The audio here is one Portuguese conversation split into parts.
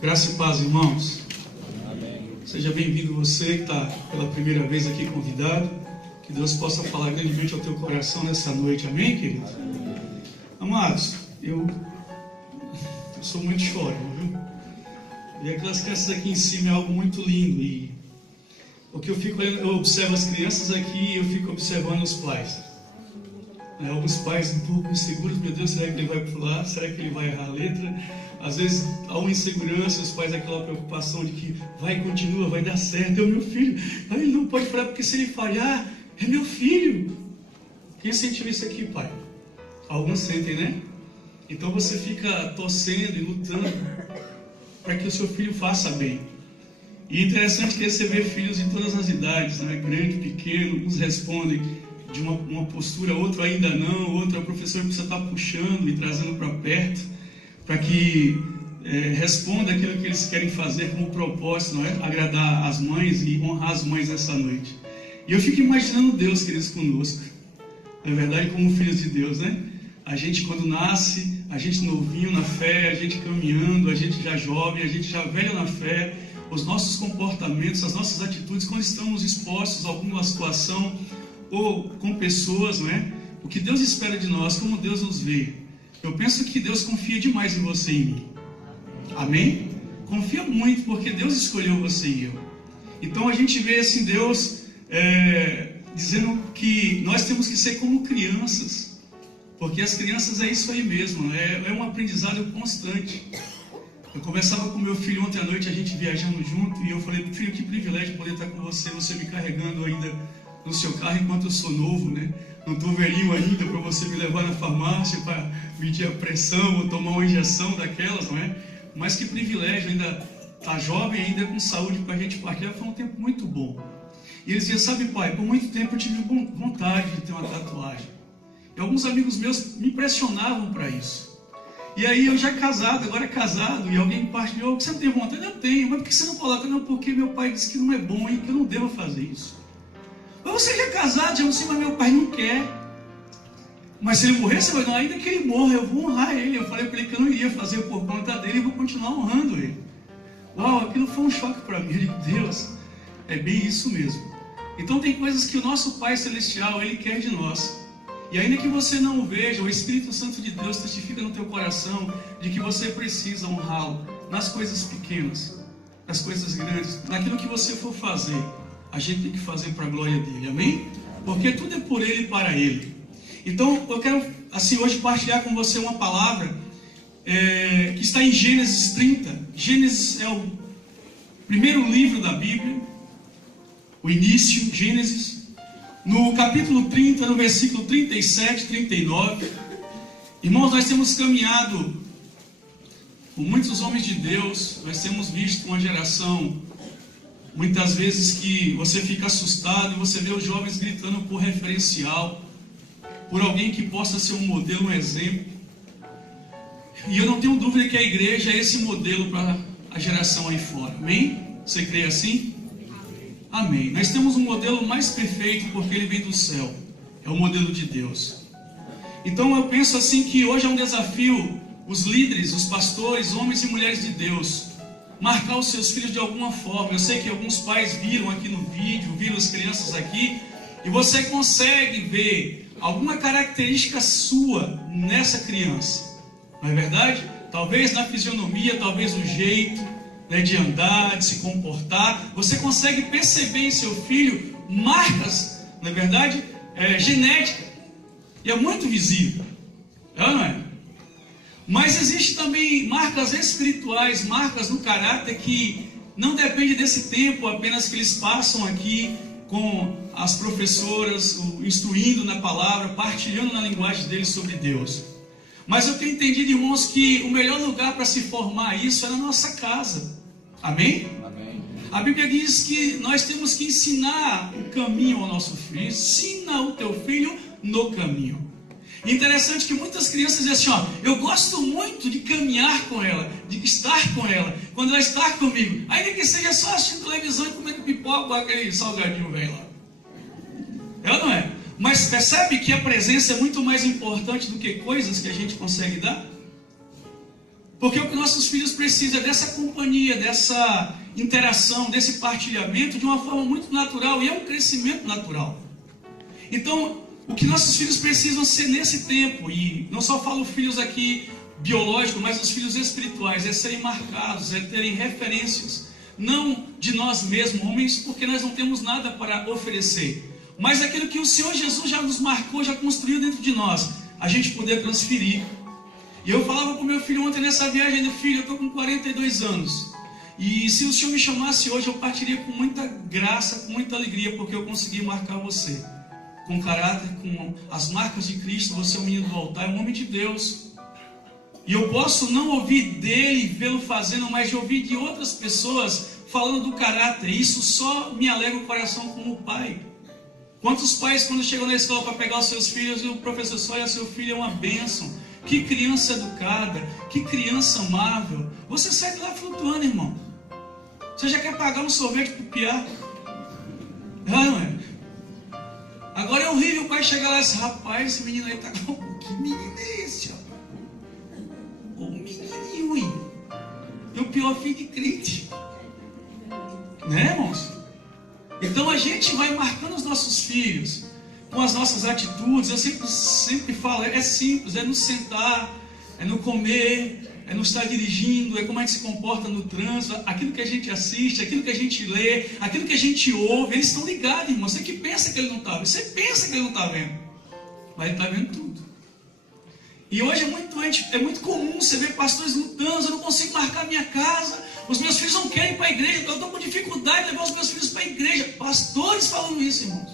Graça e paz, irmãos. Amém. Seja bem-vindo você que está pela primeira vez aqui convidado. Que Deus possa falar grandemente ao teu coração nessa noite. Amém, querido? Amados, eu sou muito chorão, viu? E aquelas crianças aqui em cima é algo muito lindo. E o que eu fico olhando, eu observo as crianças aqui e eu fico observando os pais. Alguns pais um pouco inseguros, meu Deus, será que ele vai pular? Será que ele vai errar a letra? Às vezes há uma insegurança, os pais aquela preocupação de que continua, vai dar certo, é o meu filho. Aí ele não pode falar porque se ele falhar, é meu filho. Quem sentiu isso aqui, pai? Alguns sentem, né? Então você fica torcendo e lutando para que o seu filho faça bem. E é interessante que você vê filhos em todas as idades, né? Grande, pequeno, uns respondem de uma postura, outro ainda não, outro é o professor que você está puxando e trazendo para perto, para que responda aquilo que eles querem fazer como propósito, não é? Agradar as mães e honrar as mães essa noite. E eu fico imaginando Deus, queridos, conosco. Na verdade, como filhos de Deus, né? A gente quando nasce, a gente novinho na fé, a gente caminhando, a gente já jovem, a gente já velho na fé, os nossos comportamentos, as nossas atitudes, quando estamos expostos a alguma situação ou com pessoas, não é? O que Deus espera de nós, como Deus nos vê. Eu penso que Deus confia demais em você e em mim. Amém? Confia muito, porque Deus escolheu você e eu. Então a gente vê assim Deus dizendo que nós temos que ser como crianças, porque as crianças é isso aí mesmo, é um aprendizado constante. Eu conversava com meu filho ontem à noite, a gente viajando junto, e eu falei, filho, que privilégio poder estar com você me carregando ainda no seu carro enquanto eu sou novo, né? Não estou velhinho ainda para você me levar na farmácia para medir a pressão ou tomar uma injeção daquelas, não é? Mas que privilégio ainda estar jovem, ainda com saúde para a gente partilhar. Foi um tempo muito bom. E eles diziam, sabe, pai, por muito tempo eu tive vontade de ter uma tatuagem. E alguns amigos meus me impressionavam para isso. E aí eu já casado, agora casado, e alguém partilhou, você não tem vontade? Eu tenho, mas por que você não coloca? Não, porque meu pai disse que não é bom e que eu não devo fazer isso. Mas você já é casado, já não sei, mas meu pai não quer. Mas se ele morrer, você vai não, ainda que ele morra, eu vou honrar ele. Eu falei para ele que eu não iria fazer por conta dele e vou continuar honrando ele. Uau, aquilo foi um choque para mim. Eu digo, Deus, é bem isso mesmo. Então tem coisas que o nosso Pai Celestial, Ele quer de nós. E ainda que você não o veja, o Espírito Santo de Deus testifica no teu coração de que você precisa honrá-lo nas coisas pequenas, nas coisas grandes, naquilo que você for fazer. A gente tem que fazer para a glória dele, amém? Porque tudo é por ele e para ele. Então eu quero assim hoje partilhar com você uma palavra que está em Gênesis 30. Gênesis é o primeiro livro da Bíblia, o início, Gênesis. No capítulo 30, no versículo 37, 39. Irmãos, nós temos caminhado com muitos homens de Deus, nós temos visto uma geração muitas vezes que você fica assustado e você vê os jovens gritando por referencial, por alguém que possa ser um modelo, um exemplo. E eu não tenho dúvida que a igreja é esse modelo para a geração aí fora. Amém? Você crê assim? Amém. Nós temos um modelo mais perfeito porque ele vem do céu. É o modelo de Deus. Então eu penso assim que hoje é um desafio os líderes, os pastores, homens e mulheres de Deus, marcar os seus filhos de alguma forma. Eu sei que alguns pais viram aqui no vídeo, viram as crianças aqui, e você consegue ver alguma característica sua nessa criança. Não é verdade? Talvez na fisionomia, talvez no jeito, né, de andar, de se comportar. Você consegue perceber em seu filho marcas, não é verdade? Genética. E é muito visível. É ou não é? Mas existe também marcas espirituais, marcas no caráter que não depende desse tempo apenas que eles passam aqui com as professoras, instruindo na palavra, partilhando na linguagem deles sobre Deus. Mas eu tenho entendido, irmãos, que o melhor lugar para se formar isso é na nossa casa. Amém? Amém. A Bíblia diz que nós temos que ensinar o caminho ao nosso filho. Ensina o teu filho no caminho. Interessante que muitas crianças dizem assim, ó, eu gosto muito de caminhar com ela, de estar com ela, quando ela está comigo, ainda que seja só assistindo televisão e comendo pipoca com aquele salgadinho velho lá. É ou não é? Mas percebe que a presença é muito mais importante do que coisas que a gente consegue dar? Porque o que nossos filhos precisam é dessa companhia, dessa interação, desse partilhamento de uma forma muito natural, e é um crescimento natural. Então, o que nossos filhos precisam ser nesse tempo, e não só falo filhos aqui biológicos, mas os filhos espirituais, é serem marcados, é terem referências, não de nós mesmos, homens, porque nós não temos nada para oferecer, mas aquilo que o Senhor Jesus já nos marcou, já construiu dentro de nós, a gente poder transferir. E eu falava com meu filho ontem nessa viagem, filho, eu estou com 42 anos, e se o Senhor me chamasse hoje, eu partiria com muita graça, com muita alegria, porque eu consegui marcar você, com caráter, com as marcas de Cristo. Você é um menino do altar, é um homem de Deus, e eu posso não ouvir dele e vê-lo fazendo, mas de ouvir de outras pessoas falando do caráter. Isso só me alegra o coração como pai. Quantos pais, quando chegam na escola para pegar os seus filhos, e o professor só olha, seu filho é uma bênção, que criança educada, que criança amável, você sai de lá flutuando, irmão. Você já quer pagar um sorvete para o piá? Não é? Agora é horrível o pai chegar lá e dizer, rapaz, esse menino aí está com... Que menino é esse, ó? O menininho, e o pior, filho de crente, né, irmãos? Então a gente vai marcando os nossos filhos com as nossas atitudes. Eu sempre falo, é simples, é no sentar, é no comer, é no estar dirigindo, é como a gente se comporta no trânsito, aquilo que a gente assiste, aquilo que a gente lê, aquilo que a gente ouve. Eles estão ligados, irmão. Você que pensa que ele não está vendo, você pensa que ele não está vendo, mas ele está vendo tudo. E hoje é muito comum você ver pastores lutando, eu não consigo marcar minha casa, os meus filhos não querem ir para a igreja, eu estou com dificuldade de levar os meus filhos para a igreja. Pastores falando isso, irmãos.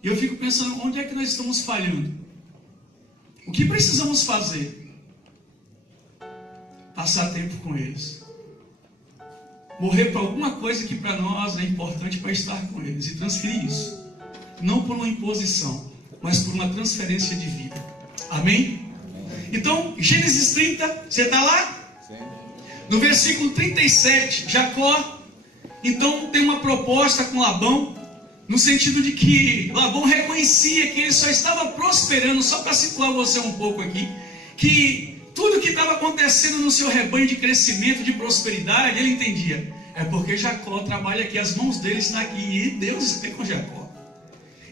E eu fico pensando, onde é que nós estamos falhando? O que precisamos fazer? Passar tempo com eles. Morrer para alguma coisa que para nós é importante para estar com eles. E transferir isso. Não por uma imposição, mas por uma transferência de vida. Amém? Então, Gênesis 30, você está lá? Sim. No versículo 37, Jacó, então, tem uma proposta com Labão, no sentido de que Labão reconhecia que ele só estava prosperando, só para situar você um pouco aqui, que tudo que estava acontecendo no seu rebanho de crescimento, de prosperidade, ele entendia, é porque Jacó trabalha aqui, as mãos dele estão aqui, e Deus está com Jacó.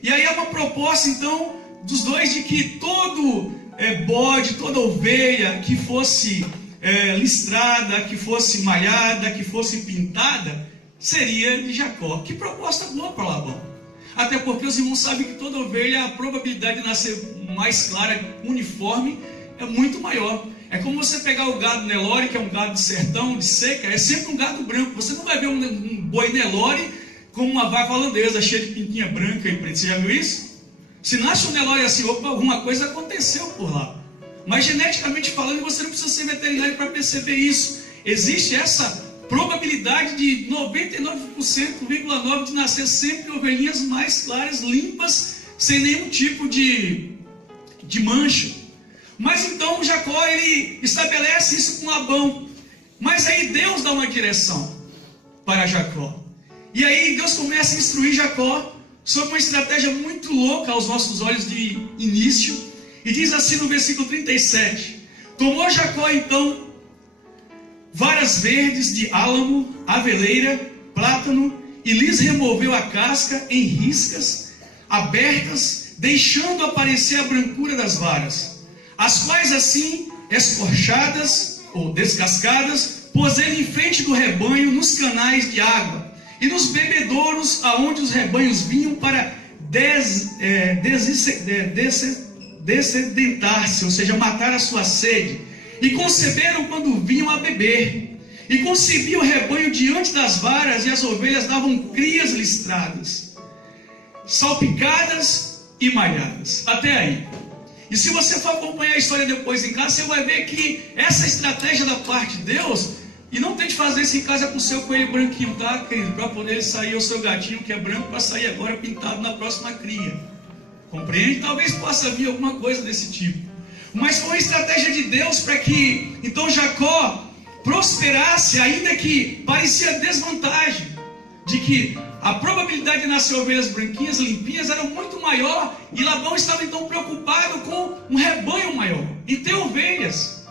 E aí é uma proposta, então, dos dois, de que todo bode, toda ovelha que fosse listrada, que fosse malhada, que fosse pintada, seria de Jacó. Que proposta boa para Labão. Até porque os irmãos sabem que toda ovelha, a probabilidade de nascer mais clara, uniforme, é muito maior. É como você pegar o gado Nelore, que é um gado de sertão, de seca, é sempre um gado branco. Você não vai ver um boi Nelore como uma vaca holandesa, cheia de pintinha branca e preta. Você já viu isso? Se nasce um Nelore assim, opa, alguma coisa aconteceu por lá. Mas geneticamente falando, você não precisa ser veterinário para perceber isso. Existe essa probabilidade de 99,9% de nascer sempre ovelhinhas mais claras, limpas, sem nenhum tipo de mancha. Mas então Jacó, ele estabelece isso com Labão. Mas aí Deus dá uma direção para Jacó. E aí Deus começa a instruir Jacó sobre uma estratégia muito louca aos nossos olhos de início. E diz assim no versículo 37. Tomou Jacó então varas verdes de álamo, aveleira, plátano, e lhes removeu a casca em riscas abertas, deixando aparecer a brancura das varas, as quais assim, escorchadas ou descascadas, pôs ele em frente do rebanho nos canais de água e nos bebedouros aonde os rebanhos vinham para dessedentar-se, ou seja, matar a sua sede, e conceberam quando vinham a beber, e concebia o rebanho diante das varas, e as ovelhas davam crias listradas, salpicadas e malhadas. Até aí. E se você for acompanhar a história depois em casa, você vai ver que essa estratégia da parte de Deus, e não tente fazer isso em casa com o seu coelho branquinho, tá, querido? Para poder sair o seu gatinho que é branco, para sair agora pintado na próxima cria. Compreende? Talvez possa vir alguma coisa desse tipo. Mas foi uma estratégia de Deus para que, então, Jacó prosperasse, ainda que parecia desvantagem, de que a probabilidade de nascer ovelhas branquinhas, limpinhas, era muito maior, e Labão estava então preocupado com um rebanho maior, em ter ovelhas.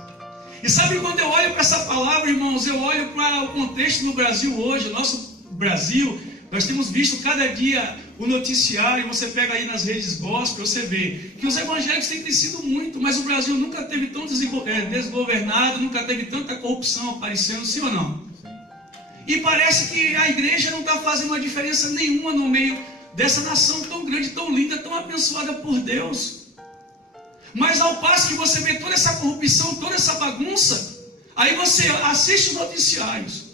E sabe, quando eu olho para essa palavra, irmãos, eu olho para o contexto no Brasil hoje, nosso Brasil, nós temos visto cada dia o noticiário, você pega aí nas redes gospel, você vê que os evangélicos têm crescido muito, mas o Brasil nunca teve tão desgovernado, nunca teve tanta corrupção aparecendo, sim ou não? E parece que a igreja não está fazendo uma diferença nenhuma no meio dessa nação tão grande, tão linda, tão abençoada por Deus. Mas ao passo que você vê toda essa corrupção, toda essa bagunça, aí você assiste os noticiários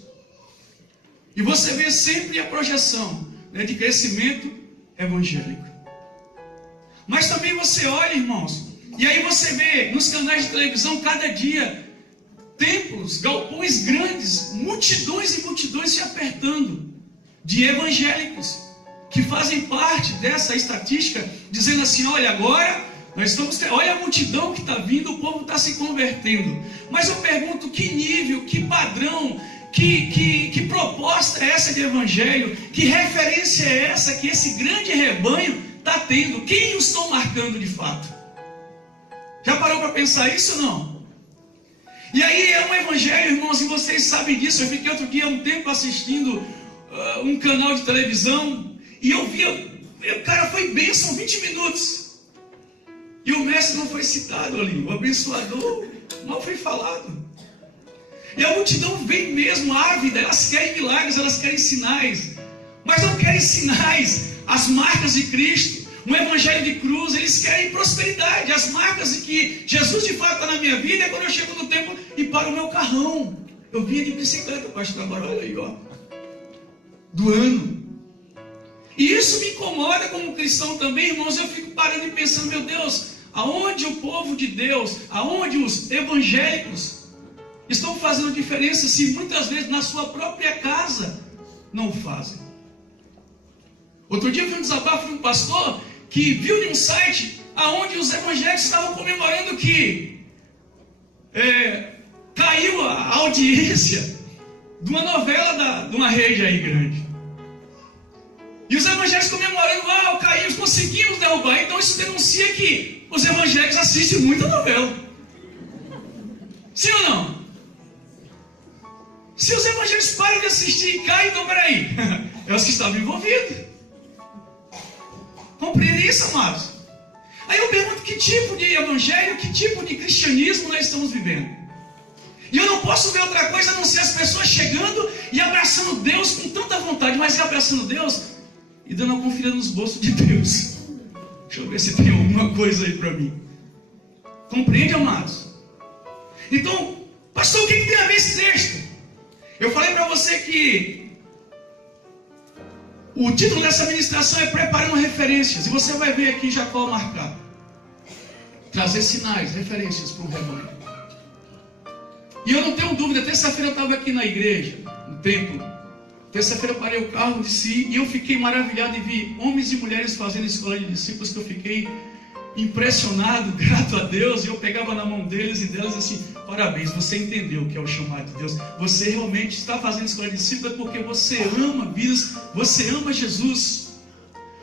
e você vê sempre a projeção, né, de crescimento evangélico. Mas também você olha, irmãos, e aí você vê nos canais de televisão cada dia templos, galpões grandes, multidões e multidões se apertando de evangélicos que fazem parte dessa estatística, dizendo assim: olha, agora nós estamos, olha a multidão que está vindo, o povo está se convertendo. Mas eu pergunto, que nível, que padrão, que proposta é essa de evangelho? Que referência é essa que esse grande rebanho está tendo? Quem os estão marcando de fato? Já parou para pensar isso ou não? E aí é um evangelho, irmãos, e vocês sabem disso. Eu fiquei outro dia um tempo assistindo um canal de televisão e eu via, cara, foi bênção 20 minutos. E o mestre não foi citado ali, o abençoador mal foi falado. E a multidão vem mesmo ávida, elas querem milagres, elas querem sinais, mas não querem sinais, as marcas de Cristo, um evangelho de cruz. Eles querem prosperidade, as marcas de que Jesus de fato está na minha vida. É quando eu chego no templo e paro o meu carrão. Eu vinha de bicicleta, pastor, agora olha aí, ó, do ano. E isso me incomoda como cristão também, irmãos. Eu fico parando e pensando, meu Deus, aonde o povo de Deus, aonde os evangélicos estão fazendo diferença, se muitas vezes na sua própria casa não fazem? Outro dia eu vi um desabafo de um pastor que viu em um site aonde os evangélicos estavam comemorando que caiu a audiência de uma novela de uma rede aí grande. E os evangélicos comemorando: caímos, conseguimos derrubar. Então isso denuncia que os evangélicos assistem muita novela. Sim ou não? Se os evangélicos param de assistir e caem, então peraí, é os que estavam envolvidos. Compreende isso, amados? Aí eu pergunto, que tipo de evangelho, que tipo de cristianismo nós estamos vivendo? E eu não posso ver outra coisa a não ser as pessoas chegando e abraçando Deus com tanta vontade, mas abraçando Deus e dando uma conferida nos bolsos de Deus. Deixa eu ver se tem alguma coisa aí para mim. Compreende, amados? Então, pastor, o que tem a ver esse texto? Eu falei para você que o título dessa ministração é Preparando Referências. E você vai ver aqui Jacó marcado. Trazer sinais, referências para o rebanho. E eu não tenho dúvida, terça-feira eu estava aqui na igreja, no templo. Terça-feira eu parei o carro, desci, e eu fiquei maravilhado e vi homens e mulheres fazendo escola de discípulos, que eu fiquei impressionado, grato a Deus. E eu pegava na mão deles e delas assim: parabéns, você entendeu o que é o chamado de Deus. Você realmente está fazendo escola de discípulos porque você ama vidas, você ama Jesus.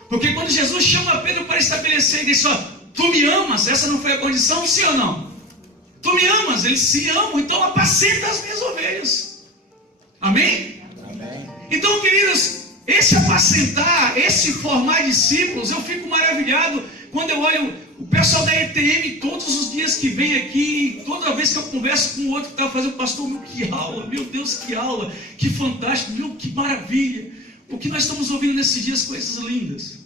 Porque quando Jesus chama Pedro para estabelecer, ele disse: tu me amas? Essa não foi a condição, sim ou não? Tu me amas? Eles se amam, então apacenta as minhas ovelhas. Amém? Amém. Então, queridos, esse apacentar, esse formar discípulos, eu fico maravilhado quando eu olho o pessoal da ETM todos os dias que vem aqui. Toda vez que eu converso com o outro que está fazendo: pastor, meu, que aula, meu Deus, que aula, que fantástico, meu, que maravilha. O que nós estamos ouvindo nesses dias, coisas lindas.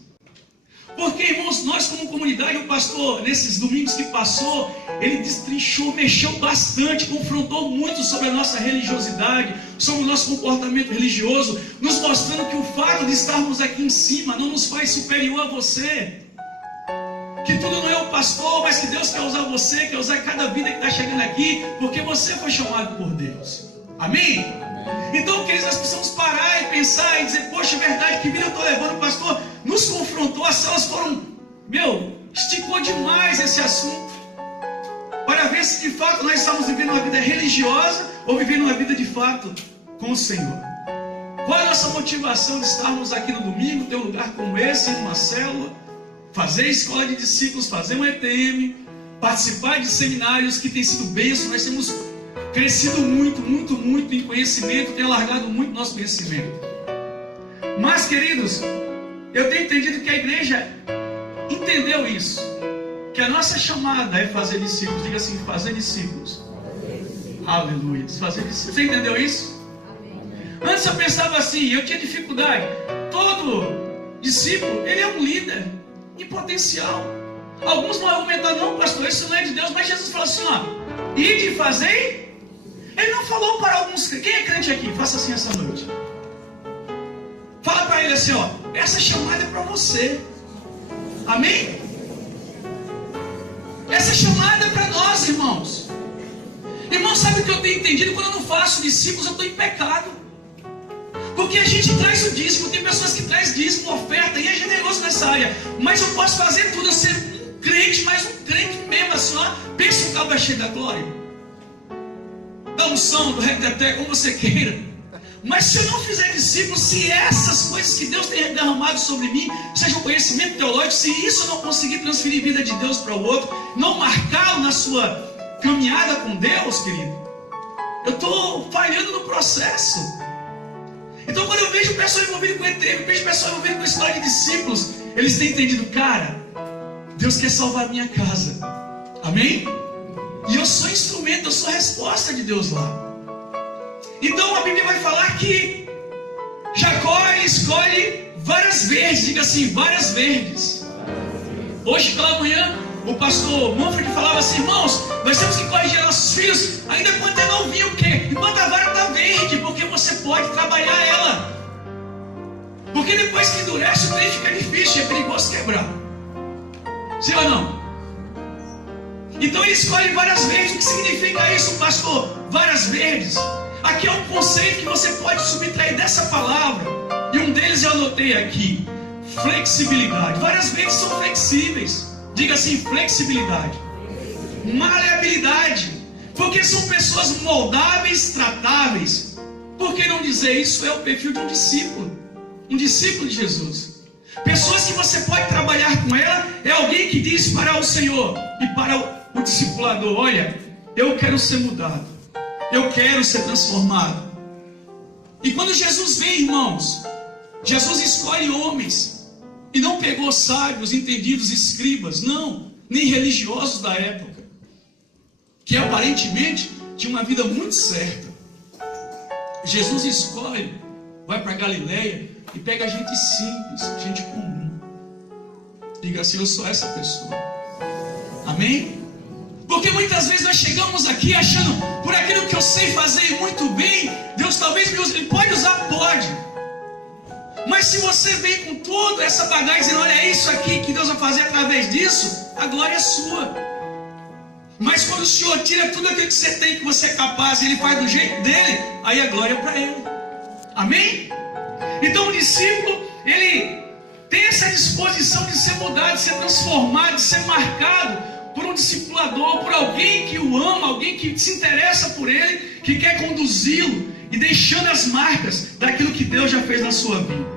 Porque, irmãos, nós como comunidade, o pastor, nesses domingos que passou, ele destrinchou, mexeu bastante, confrontou muito sobre a nossa religiosidade, sobre o nosso comportamento religioso, nos mostrando que o fato de estarmos aqui em cima não nos faz superior a você. Que tudo não é o pastor, mas que Deus quer usar você, quer usar cada vida que está chegando aqui, porque você foi chamado por Deus. Amém? Então, queridos, nós precisamos parar e pensar e dizer: poxa, é verdade, que vida eu estou levando? O pastor nos confrontou, as salas foram, esticou demais esse assunto, para ver se de fato nós estamos vivendo uma vida religiosa ou vivendo uma vida de fato com o Senhor. Qual é a nossa motivação de estarmos aqui no domingo, ter um lugar como esse, em uma célula, fazer escola de discípulos, fazer um ETM, participar de seminários que tem sido bênção? Nós temos crescido muito, muito, muito em conhecimento, tem alargado muito nosso conhecimento. Mas, queridos, eu tenho entendido que a igreja entendeu isso, que a nossa chamada é fazer discípulos. Diga assim, fazer discípulos. Aleluia, fazer discípulos. Você entendeu isso? Antes eu pensava assim, eu tinha dificuldade. Todo discípulo, ele é um líder em potencial. Alguns vão argumentar, não pastor, isso não é de Deus. Mas Jesus falou assim, ó, ide e fazei. Ele não falou para alguns, quem é crente aqui? Faça assim essa noite. Fala para ele assim, ó, essa chamada é para você. Amém? Essa chamada é para nós, irmãos. Irmão, sabe o que eu tenho entendido? Quando eu não faço discípulos, eu estou em pecado. Porque a gente traz o dízimo, tem pessoas que trazem dízimo, oferta, e é generoso nessa área. Mas eu posso fazer tudo, eu ser um crente, mas um crente mesmo assim, ó. Pensa um cabo cheio da glória. Da unção, do reteté, como você queira. Mas se eu não fizer discípulos, se essas coisas que Deus tem derramado sobre mim, seja um conhecimento teológico, se isso eu não conseguir transferir vida de Deus para o outro, não marcá-lo na sua caminhada com Deus, querido, eu estou falhando no processo. Então quando eu vejo o pessoal envolvido com ET, eu vejo o pessoal envolvido com história de discípulos, eles têm entendido, cara, Deus quer salvar a minha casa. Amém? E eu sou instrumento, eu sou a resposta de Deus lá. Então a Bíblia vai falar que Jacó escolhe varas verdes, diga assim, varas verdes. Hoje pela manhã o pastor Manfred falava assim, irmãos, nós temos que corrigir nossos filhos, ainda quando é novinho, o quê? Enquanto a vara está verde, porque você pode trabalhar ela. Porque depois que endurece o trem fica difícil, é perigoso quebrar. Sim ou não? Então ele escolhe varas verdes. O que significa isso, pastor? Varas verdes. Aqui é um conceito que você pode subtrair dessa palavra. E um deles eu anotei aqui. Flexibilidade. Varas verdes são flexíveis. Diga assim, flexibilidade. Maleabilidade. Porque são pessoas moldáveis, tratáveis. Por que não dizer isso? É o perfil de um discípulo. Um discípulo de Jesus. Pessoas que você pode trabalhar com ela. É alguém que diz para o Senhor e para o discipulador, olha, eu quero ser mudado. Eu quero ser transformado. E quando Jesus vem, irmãos, Jesus escolhe homens. E não pegou sábios, entendidos, escribas, não, nem religiosos da época, que aparentemente tinham uma vida muito certa. Jesus escolhe, vai para Galileia e pega gente simples, gente comum. Diga assim, eu sou essa pessoa. Amém? Porque muitas vezes nós chegamos aqui achando, por aquilo que eu sei fazer muito bem, Deus talvez me use. Ele pode usar, pode. Mas se você vem com toda essa bagagem dizendo, olha, é isso aqui que Deus vai fazer através disso, a glória é sua. Mas quando o Senhor tira tudo aquilo que você tem, que você é capaz, e Ele faz do jeito dele, aí a glória é para Ele. Amém? Então o discípulo, ele tem essa disposição de ser mudado, de ser transformado, de ser marcado por um discipulador, por alguém que o ama, alguém que se interessa por ele, que quer conduzi-lo e deixando as marcas daquilo que Deus já fez na sua vida.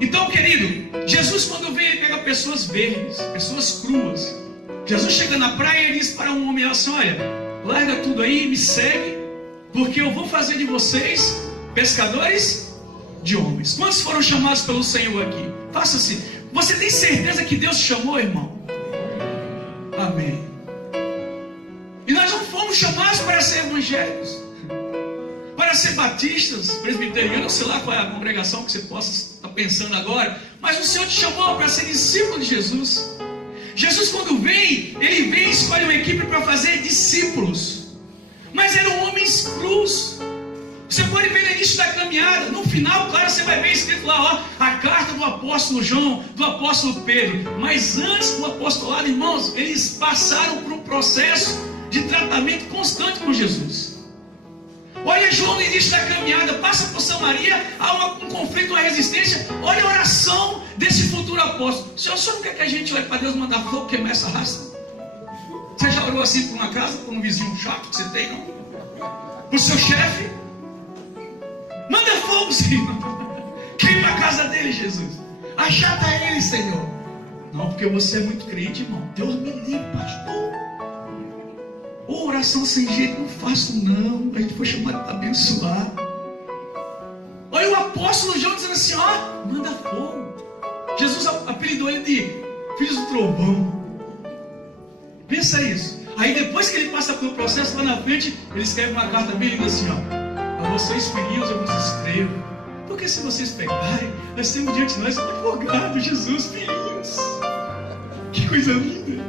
Então, querido, Jesus quando vem, ele pega pessoas verdes, pessoas cruas. Jesus chega na praia e diz para um homem assim, olha, larga tudo aí, me segue, porque eu vou fazer de vocês pescadores de homens. Quantos foram chamados pelo Senhor aqui? Faça assim. Você tem certeza que Deus chamou, irmão? Amém. E nós não fomos chamados para ser evangélicos, para ser batistas, presbiterianos, sei lá qual é a congregação que você possa estar pensando agora, mas o Senhor te chamou para ser discípulo de Jesus. Jesus quando vem, ele vem e escolhe uma equipe para fazer discípulos, mas eram homens crus. Você pode ver no início da caminhada, no final, claro, você vai ver escrito lá, ó, a carta do apóstolo João, do apóstolo Pedro. Mas antes do apostolado, irmãos, eles passaram por um processo de tratamento constante com Jesus. Olha João no início da caminhada, passa por Samaria, há um conflito, uma resistência. Olha a oração desse futuro apóstolo. Senhor, o senhor não quer que a gente olhe para Deus mandar fogo queimar essa raça? Você já orou assim por uma casa, por um vizinho chato que você tem, não? Por seu chefe? Manda fogo, Senhor. Queima a casa dele, Jesus. Achata ele, Senhor. Não, porque você é muito crente, irmão. Deus me livre, pastor. Ou oração sem jeito, não faço não. A gente foi chamado para abençoar. Olha o apóstolo João dizendo assim, ó, manda fogo. Jesus apelidou ele de filhos do trovão. Pensa isso. Aí depois que ele passa pelo processo, lá na frente, ele escreve uma carta bem linda assim, ó. A vocês filhinhos eu vos escrevo. Porque se vocês pegarem, nós temos diante de nós um advogado, Jesus, filhinhos. Que coisa linda.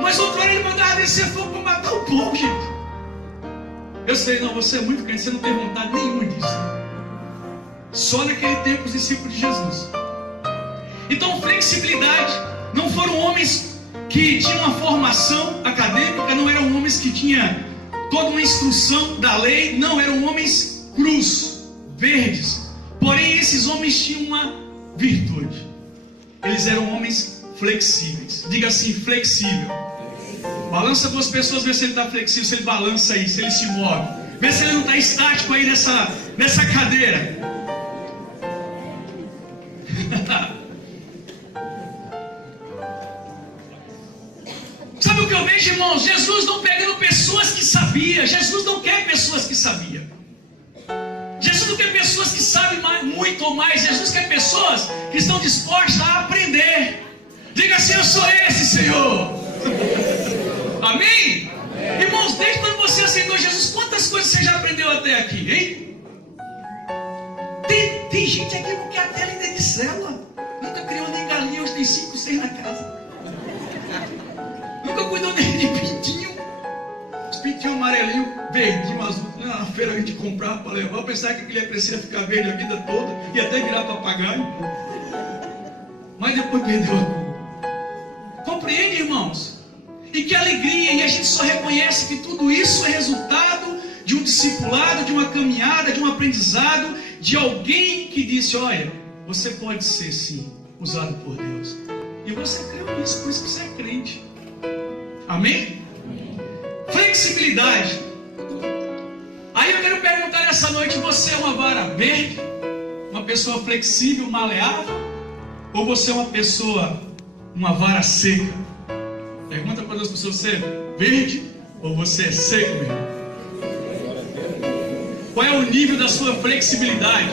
Mas outrora ele mandava descer fogo para matar o povo, gente. Eu sei, não, você é muito crente, você não tem vontade nenhuma disso. Só naquele tempo os discípulos de Jesus. Então, flexibilidade. Não foram homens que tinham uma formação acadêmica, não eram homens que tinham toda uma instrução da lei, não, eram homens crus, verdes. Porém, esses homens tinham uma virtude. Eles eram homens flexíveis. Diga assim, flexível. Balança duas pessoas, vê se ele está flexível, se ele balança aí, se ele se move. Vê se ele não está estático aí nessa cadeira. Sabe o que eu vejo, irmãos? Jesus não pegando pessoas que sabiam. Jesus não quer pessoas que sabiam. Jesus não quer pessoas que sabem muito ou mais. Jesus quer pessoas que estão dispostas a aprender. Diga assim, eu sou esse, Senhor. Amém? Amém? Irmãos, desde quando você aceitou Jesus, quantas coisas você já aprendeu até aqui, hein? Tem gente aqui que não quer até líder de célula. Nunca criou nem galinha, hoje tem 5, 6 na casa. Nunca cuidou nem de pintinho. Os pintinhos amarelinhos, verdinho, azul. Na feira a gente comprava para levar. Eu pensava que aquele ia crescer, ia ficar verde a vida toda. E até virar papagaio. Mas depois perdeu a cor. Compreende, irmãos? E que alegria. E a gente só reconhece que tudo isso é resultado de um discipulado, de uma caminhada, de um aprendizado, de alguém que disse, olha, você pode ser sim usado por Deus. E você creu nisso, por isso que você é crente. Amém? Flexibilidade. Aí eu quero perguntar nessa noite, você é uma vara verde? Uma pessoa flexível, maleável? Ou você é uma vara seca? Pergunta para as pessoas, você é verde ou você é seco, meu irmão? Qual é o nível da sua flexibilidade?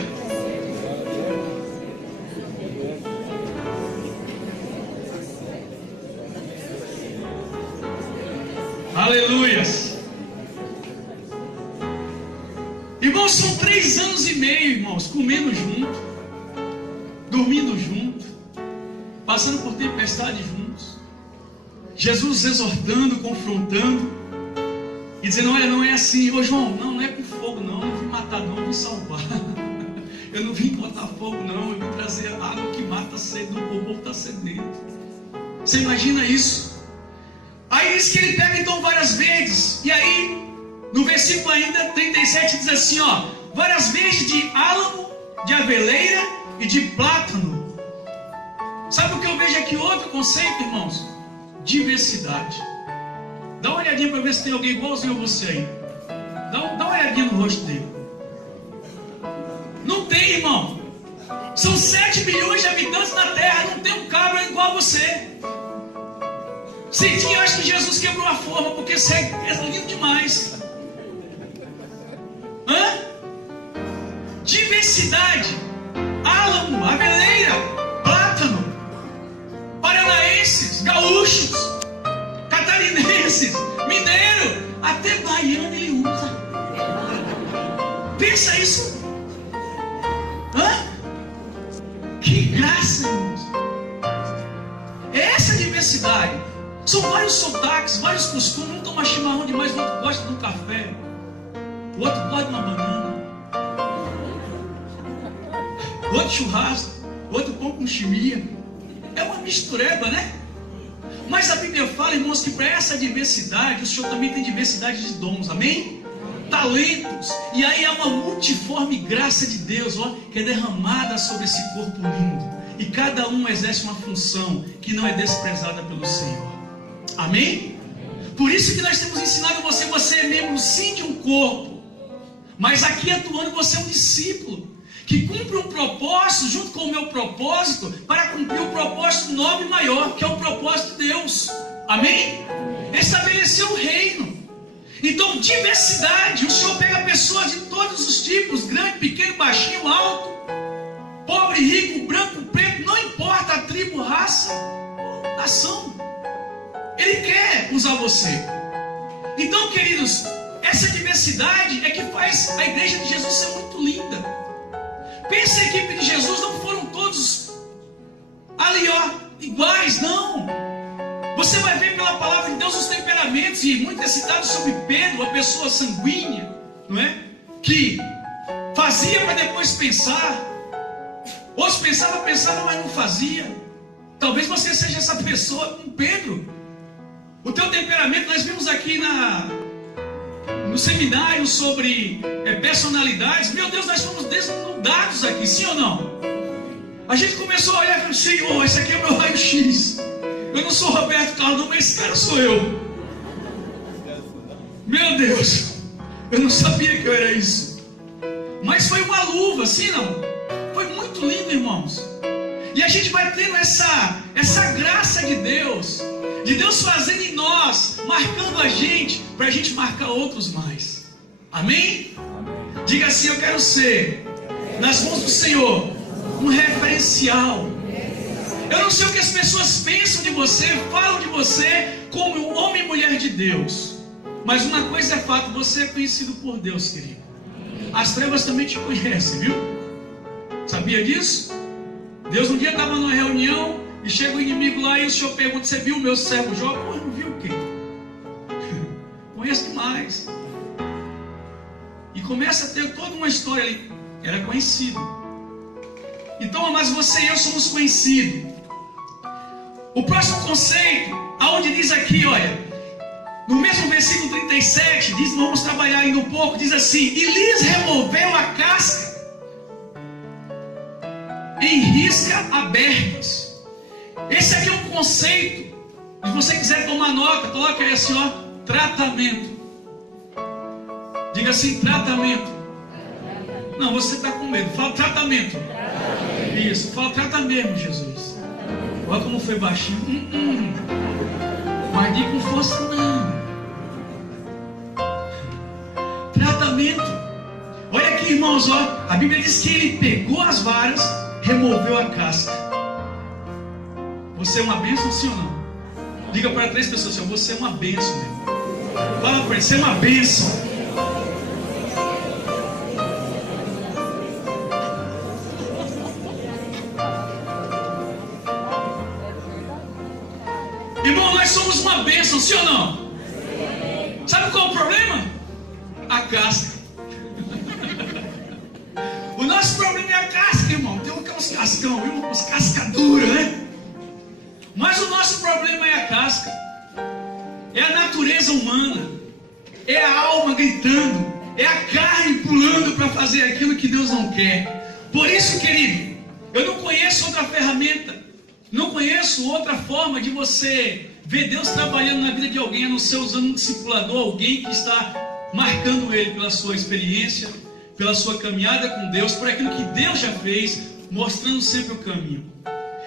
Aleluias. Irmãos, são 3 anos e meio, irmãos, comendo junto, dormindo junto, passando por tempestade juntos. Jesus exortando, confrontando e dizendo, olha, não é assim. Ô João, não é com fogo não, eu não vim matar não, eu vim salvar. Eu não vim botar fogo não, eu vim trazer água que mata a sede, o povo está sedento. Você imagina isso? Aí diz que ele pega então varas verdes. E aí, no versículo ainda 37 diz assim, ó, varas verdes de álamo, de aveleira e de plátano. Sabe o que eu vejo aqui? Outro conceito, irmãos? Diversidade. Dá uma olhadinha para ver se tem alguém igualzinho a você aí. Dá uma olhadinha no rosto dele. Não tem, irmão. São 7 bilhões de habitantes na terra. Não tem um cabra igual a você. Se tinha, acho que Jesus quebrou a forma, porque você é lindo demais. Diversidade. Álamo, aveleira, plátano, paranaenses, gaúchos, catarinenses, mineiro, até baiano ele usa. Pensa isso. Que graça, irmãos. Essa diversidade. São vários sotaques, vários costumes. Um toma chimarrão demais, o outro gosta de um café, o outro gosta de uma banana, o outro churrasco, o outro pão com chimia. É uma mistureba, né? Mas a Bíblia fala, irmãos, que para essa diversidade, o Senhor também tem diversidade de dons, amém? Talentos. E aí há uma multiforme graça de Deus, ó, que é derramada sobre esse corpo lindo. E cada um exerce uma função que não é desprezada pelo Senhor. Amém? Por isso que nós temos ensinado você é membro sim de um corpo, mas aqui atuando você é um discípulo, que cumpre um propósito junto com o meu propósito, para cumprir o propósito nobre e maior, que é o propósito de Deus. Amém? Estabeleceu o reino. Então, diversidade. O Senhor pega pessoas de todos os tipos, grande, pequeno, baixinho, alto, pobre, rico, branco, preto, não importa a tribo, raça ou nação. Ele quer usar você. Então, queridos, essa diversidade é que faz a igreja de Jesus ser muito linda. Pensa, a equipe de Jesus não foram todos ali, iguais, não. Você vai ver pela palavra de Deus os temperamentos, e muito é citado sobre Pedro, a pessoa sanguínea, não é? Que fazia para depois pensar. Outros pensavam, mas não fazia. Talvez você seja essa pessoa com Pedro. O teu temperamento, nós vimos aqui no seminário sobre personalidades. Meu Deus, nós fomos desnudados aqui, sim ou não? A gente começou a olhar e falou: Senhor, esse aqui é o meu raio-x. Eu não sou Roberto Carlos, não, mas esse cara sou eu. Meu Deus, eu não sabia que eu era isso. Mas foi uma luva, sim não? Foi muito lindo, irmãos. E a gente vai tendo essa graça de Deus fazendo em nós, marcando a gente, para a gente marcar outros mais. Amém? Diga assim: eu quero ser, nas mãos do Senhor, um referencial. Eu não sei o que as pessoas pensam de você, falam de você como um homem e mulher de Deus. Mas uma coisa é fato: você é conhecido por Deus, querido. As trevas também te conhecem, viu? Sabia disso? Deus um dia estava numa reunião e chega o inimigo lá e o Senhor pergunta: você viu o meu servo Jó? Pô, não viu o quê? Conheço demais. E começa a ter toda uma história ali. Era conhecido. Então, mas você e eu somos conhecidos. O próximo conceito, aonde diz aqui, olha, no mesmo versículo 37, diz, vamos trabalhar ainda um pouco, diz assim: e lhes removeu a casca em risca abertas. Esse aqui é um conceito. Se você quiser tomar nota, coloque aí assim, tratamento. Diga assim: tratamento. Não, você está com medo. Fala tratamento. Isso, fala tratamento, Jesus. Olha como foi baixinho. Mas diga com força não. Tratamento. Olha aqui, irmãos, a Bíblia diz que ele pegou as varas, removeu a casca. Você é uma bênção, sim ou não? Diga para 3 pessoas assim: você é uma bênção, meu irmão. Fala para ele: você é uma bênção. Irmão, nós somos uma bênção, sim ou não? Sabe qual é o problema? A casca. O nosso problema é a casca, irmão. Tem uns cascão, viu? Uns cascaduras, né? Mas o nosso problema é a casca. É a natureza humana. É a alma gritando. É a carne pulando para fazer aquilo que Deus não quer. Por isso, querido, eu não conheço outra ferramenta. Não conheço outra forma de você ver Deus trabalhando na vida de alguém, a não ser usando um discipulador, alguém que está marcando ele pela sua experiência, pela sua caminhada com Deus, por aquilo que Deus já fez, mostrando sempre o caminho,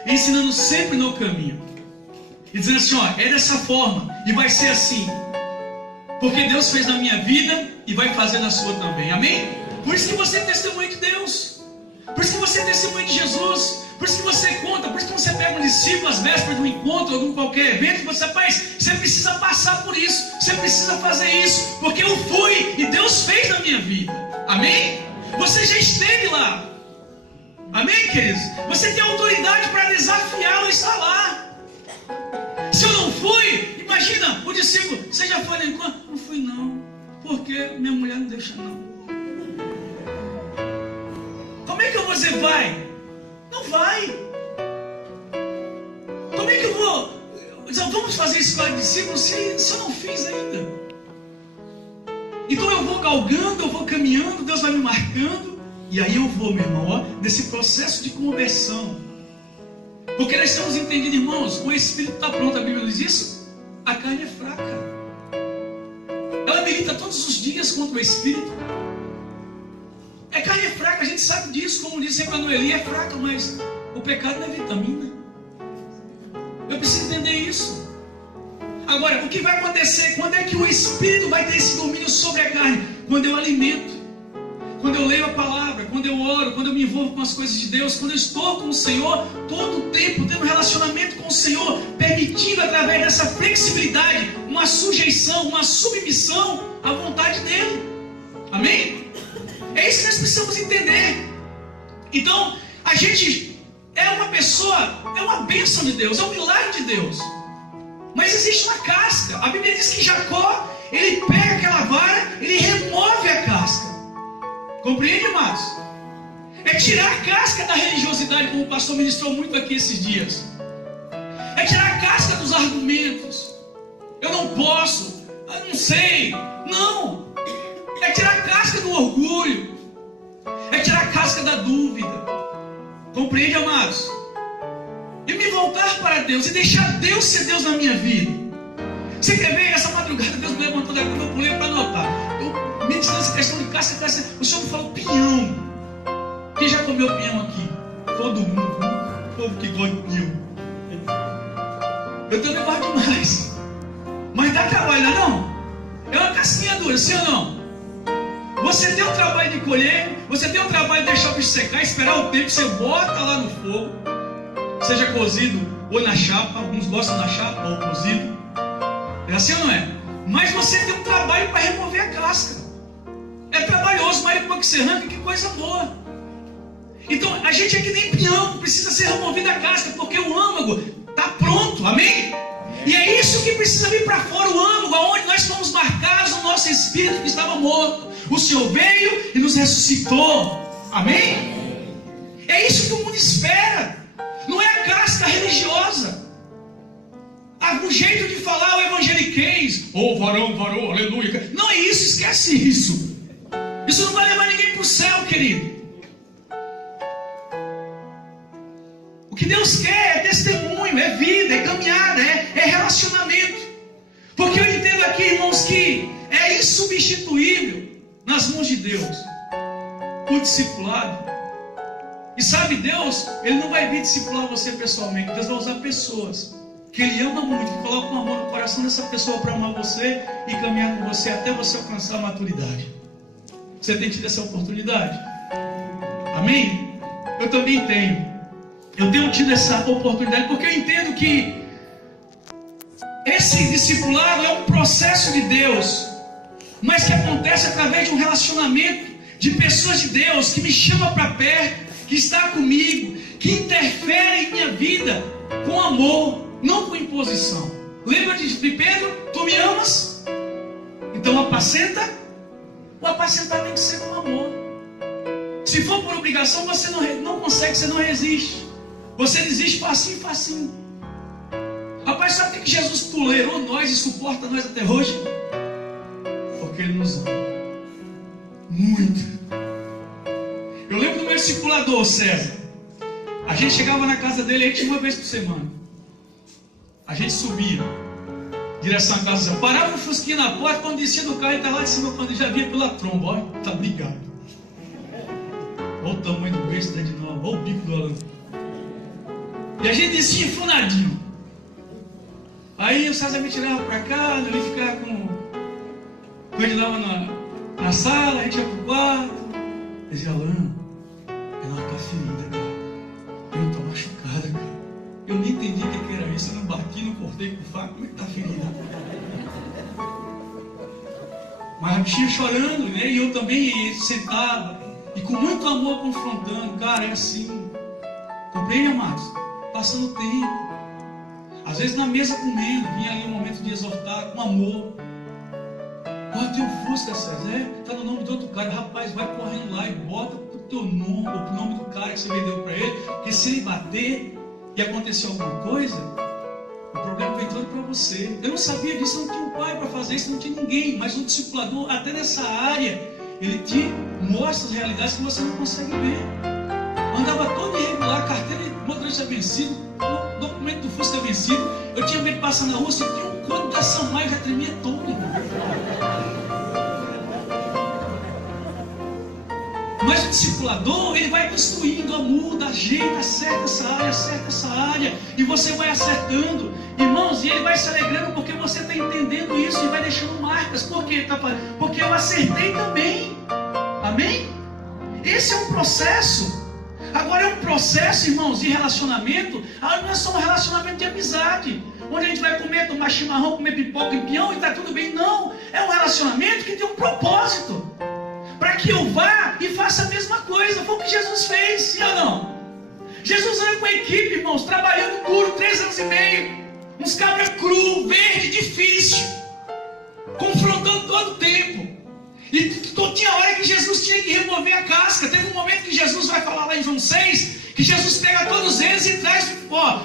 ensinando sempre no caminho, e dizendo assim: é dessa forma, e vai ser assim, porque Deus fez na minha vida e vai fazer na sua também. Amém? Por isso que você é testemunho de Deus, por isso que você é testemunho de Jesus. Por isso que você conta, por isso que você pega um discípulo às vésperas de um encontro ou de qualquer evento, e você faz, você precisa passar por isso, você precisa fazer isso, porque eu fui e Deus fez na minha vida. Amém? Você já esteve lá. Amém, queridos? Você tem autoridade para desafiá-lo a estar lá. Se eu não fui, imagina o discípulo: você já foi no encontro? Não fui não, porque minha mulher não deixa não. Como é que eu vou dizer vai? Não vai. Como é que eu vou? Vamos fazer isso com o discípulo se eu não fiz ainda. Então eu vou galgando, eu vou caminhando, Deus vai me marcando, e aí eu vou, meu irmão, nesse processo de conversão. Porque nós estamos entendidos, irmãos, o Espírito está pronto, a Bíblia diz isso. A carne é fraca. Ela milita todos os dias contra o Espírito. A carne é fraca, a gente sabe disso, como disse sempre a Noeli, é fraca, mas o pecado não é vitamina. Eu preciso entender isso. Agora, o que vai acontecer? Quando é que o Espírito vai ter esse domínio sobre a carne? Quando eu alimento, quando eu leio a palavra, quando eu oro, quando eu me envolvo com as coisas de Deus, quando eu estou com o Senhor, todo o tempo tendo um relacionamento com o Senhor, permitindo através dessa flexibilidade, uma sujeição, uma submissão à vontade dEle. Amém? É isso que nós precisamos entender. Então, a gente é uma pessoa, é uma bênção de Deus, é um milagre de Deus. Mas existe uma casca. A Bíblia diz que Jacó, ele pega aquela vara, ele remove a casca. Compreende, amados? É tirar a casca da religiosidade, como o pastor ministrou muito aqui esses dias. É tirar a casca dos argumentos. Eu não posso, eu não sei. Não. É tirar a casca do orgulho. É tirar a casca da dúvida. Compreende, amados? E me voltar para Deus e deixar Deus ser Deus na minha vida. Você quer ver? Essa madrugada Deus me levantou da cama, eu pulei para anotar. Eu meditando essa questão de casca. O Senhor me falou pinhão. Quem já comeu pinhão aqui? Todo mundo. O povo que gosta de pinhão. Eu também gosto demais. Mas dá trabalho, não? É uma casquinha dura, sim ou não? Você tem o trabalho de colher, você tem o trabalho de deixar o bicho secar, esperar o tempo, você bota lá no fogo, seja cozido ou na chapa, alguns gostam na chapa ou cozido. É assim ou não é? Mas você tem um trabalho para remover a casca. É trabalhoso, mas depois que você arranca, que coisa boa. Então, a gente é que nem pinhão, precisa ser removida a casca, porque o âmago está pronto, amém? E é isso que precisa vir para fora, o âmago, aonde nós fomos marcados no nosso espírito que estava morto. O Senhor veio e nos ressuscitou, amém? É isso que o mundo espera. Não é a casca religiosa. O jeito de falar o evangeliquez, varão, aleluia. Não é isso, esquece isso. Isso não vai levar ninguém para o céu, querido. O que Deus quer é testemunho, é vida, é caminhada, é relacionamento. Porque eu entendo aqui, irmãos, que é insubstituível nas mãos de Deus o discipulado. E sabe, Deus, Ele não vai vir discipular você pessoalmente. Deus vai usar pessoas que Ele ama muito, que coloca uma mão no coração dessa pessoa para amar você e caminhar com você até você alcançar a maturidade. Você tem tido essa oportunidade? Amém? Eu também tenho. Eu tenho tido essa oportunidade porque eu entendo que esse discipulado é um processo de Deus, mas que acontece através de um relacionamento de pessoas de Deus que me chamam para perto, que está comigo, que interfere em minha vida com amor, não com imposição. Lembra de Pedro? Tu me amas? Então apacenta. O apacentar tem que ser com amor. Se for por obrigação, você não consegue, você não resiste. Você desiste facinho, facinho. Rapaz, sabe por que Jesus tolerou nós e suporta nós até hoje? Porque Ele nos ama muito. Eu lembro do meu discipulador, César. A gente chegava na casa dele, a gente uma vez por semana. A gente subia direção à casa, parava no fusquinha na porta, quando descia do carro, ele estava lá de cima, quando ele já via pela tromba, olha, tá brigado. Olha o tamanho do beijo de novo, olha o bico do Alan. E a gente descia enfunadinho. Aí o César me tirava para casa, ele ficava com ele lá na sala, a gente ia pro quarto. Ele dizia, Alan, ela tá ferida, cara. Eu tô machucada, cara. Eu nem entendi o que era isso, eu não bati, não cortei com faca, como é que tá ferida? Mas a bichinha chorando, né? E eu também sentava, e com muito amor confrontando, cara, é assim. Compreende, amados? Passando tempo. Às vezes na mesa comendo, vinha ali um momento de exortar com amor. Ó, tem um Fusca, César, tá no nome de outro cara, rapaz, vai correndo lá e bota o teu nome, ou o nome do cara que você vendeu para ele, porque se ele bater e acontecer alguma coisa, o problema vem todo para você. Eu não sabia disso, eu não tinha um pai para fazer isso, não tinha ninguém, mas o discipulador, até nessa área, ele te mostra as realidades que você não consegue ver. Andava todo irregular, carteira de motorista vencido, o documento do Fusca vencido, eu tinha medo de passar na rua, se eu tinha um quando da Samai, já tremia todo, irmão. Mas o discipulador, ele vai construindo, pessoa muda, ajeita, acerta essa área, e você vai acertando, irmãos, e ele vai se alegrando porque você está entendendo isso e vai deixando marcas. Por quê? Porque eu acertei também. Amém? Esse é um processo. Agora é um processo, irmãos, de relacionamento. Não é só um relacionamento de amizade, onde a gente vai comer, tomar chimarrão, comer pipoca e pinhão e está tudo bem. Não, é um relacionamento que tem um propósito, para que eu vá e faça a mesma coisa. Foi o que Jesus fez, sim ou não? Jesus anda com a equipe, irmãos, trabalhando duro, 3 anos e meio, uns cabra cru, verde, difícil, confrontando todo o tempo. E tinha hora que Jesus tinha que remover a casca. Teve um momento que Jesus vai falar lá em João 6, que Jesus pega todos eles e traz,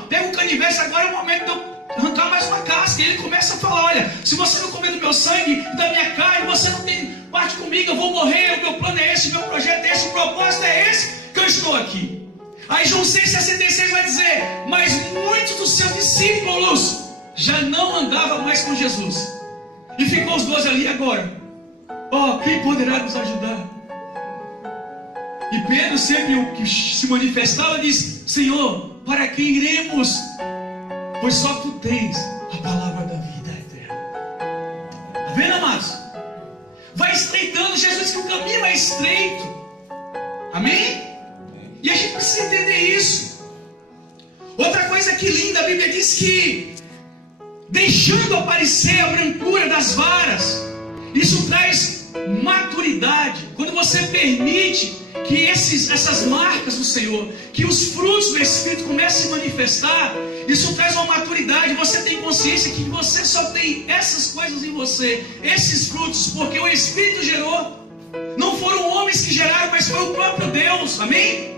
pega um canivete, agora é o momento de eu arrancar mais uma casca. E ele começa a falar, olha, se você não comer do meu sangue, da minha carne, você não tem parte comigo, eu vou morrer, o meu plano é esse, o meu projeto é esse, o propósito é esse, que eu estou aqui. Aí João 6,66 vai dizer, mas muitos dos seus discípulos já não andavam mais com Jesus. E ficou os 12 ali agora. Quem poderá nos ajudar? E Pedro, sempre o que se manifestava, diz, Senhor, para quem iremos? Pois só tu tens a palavra da vida eterna. Está vendo, amados? Vai estreitando. Jesus diz que o caminho é estreito. Amém? E a gente precisa entender isso. Outra coisa que linda, a Bíblia diz que, deixando aparecer a brancura das varas, isso traz maturidade. Quando você permite que essas marcas do Senhor, que os frutos do Espírito comecem a se manifestar, isso traz uma maturidade. Você tem consciência que você só tem essas coisas em você, esses frutos, porque o Espírito gerou. Não foram homens que geraram, mas foi o próprio Deus. Amém?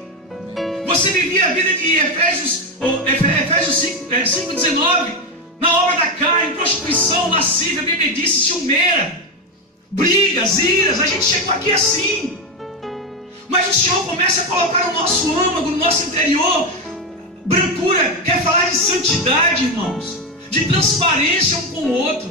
Você vivia a vida de Efésios 5,19, na obra da carne, prostituição, lascívia, bebedice, ciumeira, brigas, iras. A gente chegou aqui assim. Mas o Senhor começa a colocar no nosso âmago, no nosso interior, brancura. Quer falar de santidade, irmãos, de transparência um com o outro,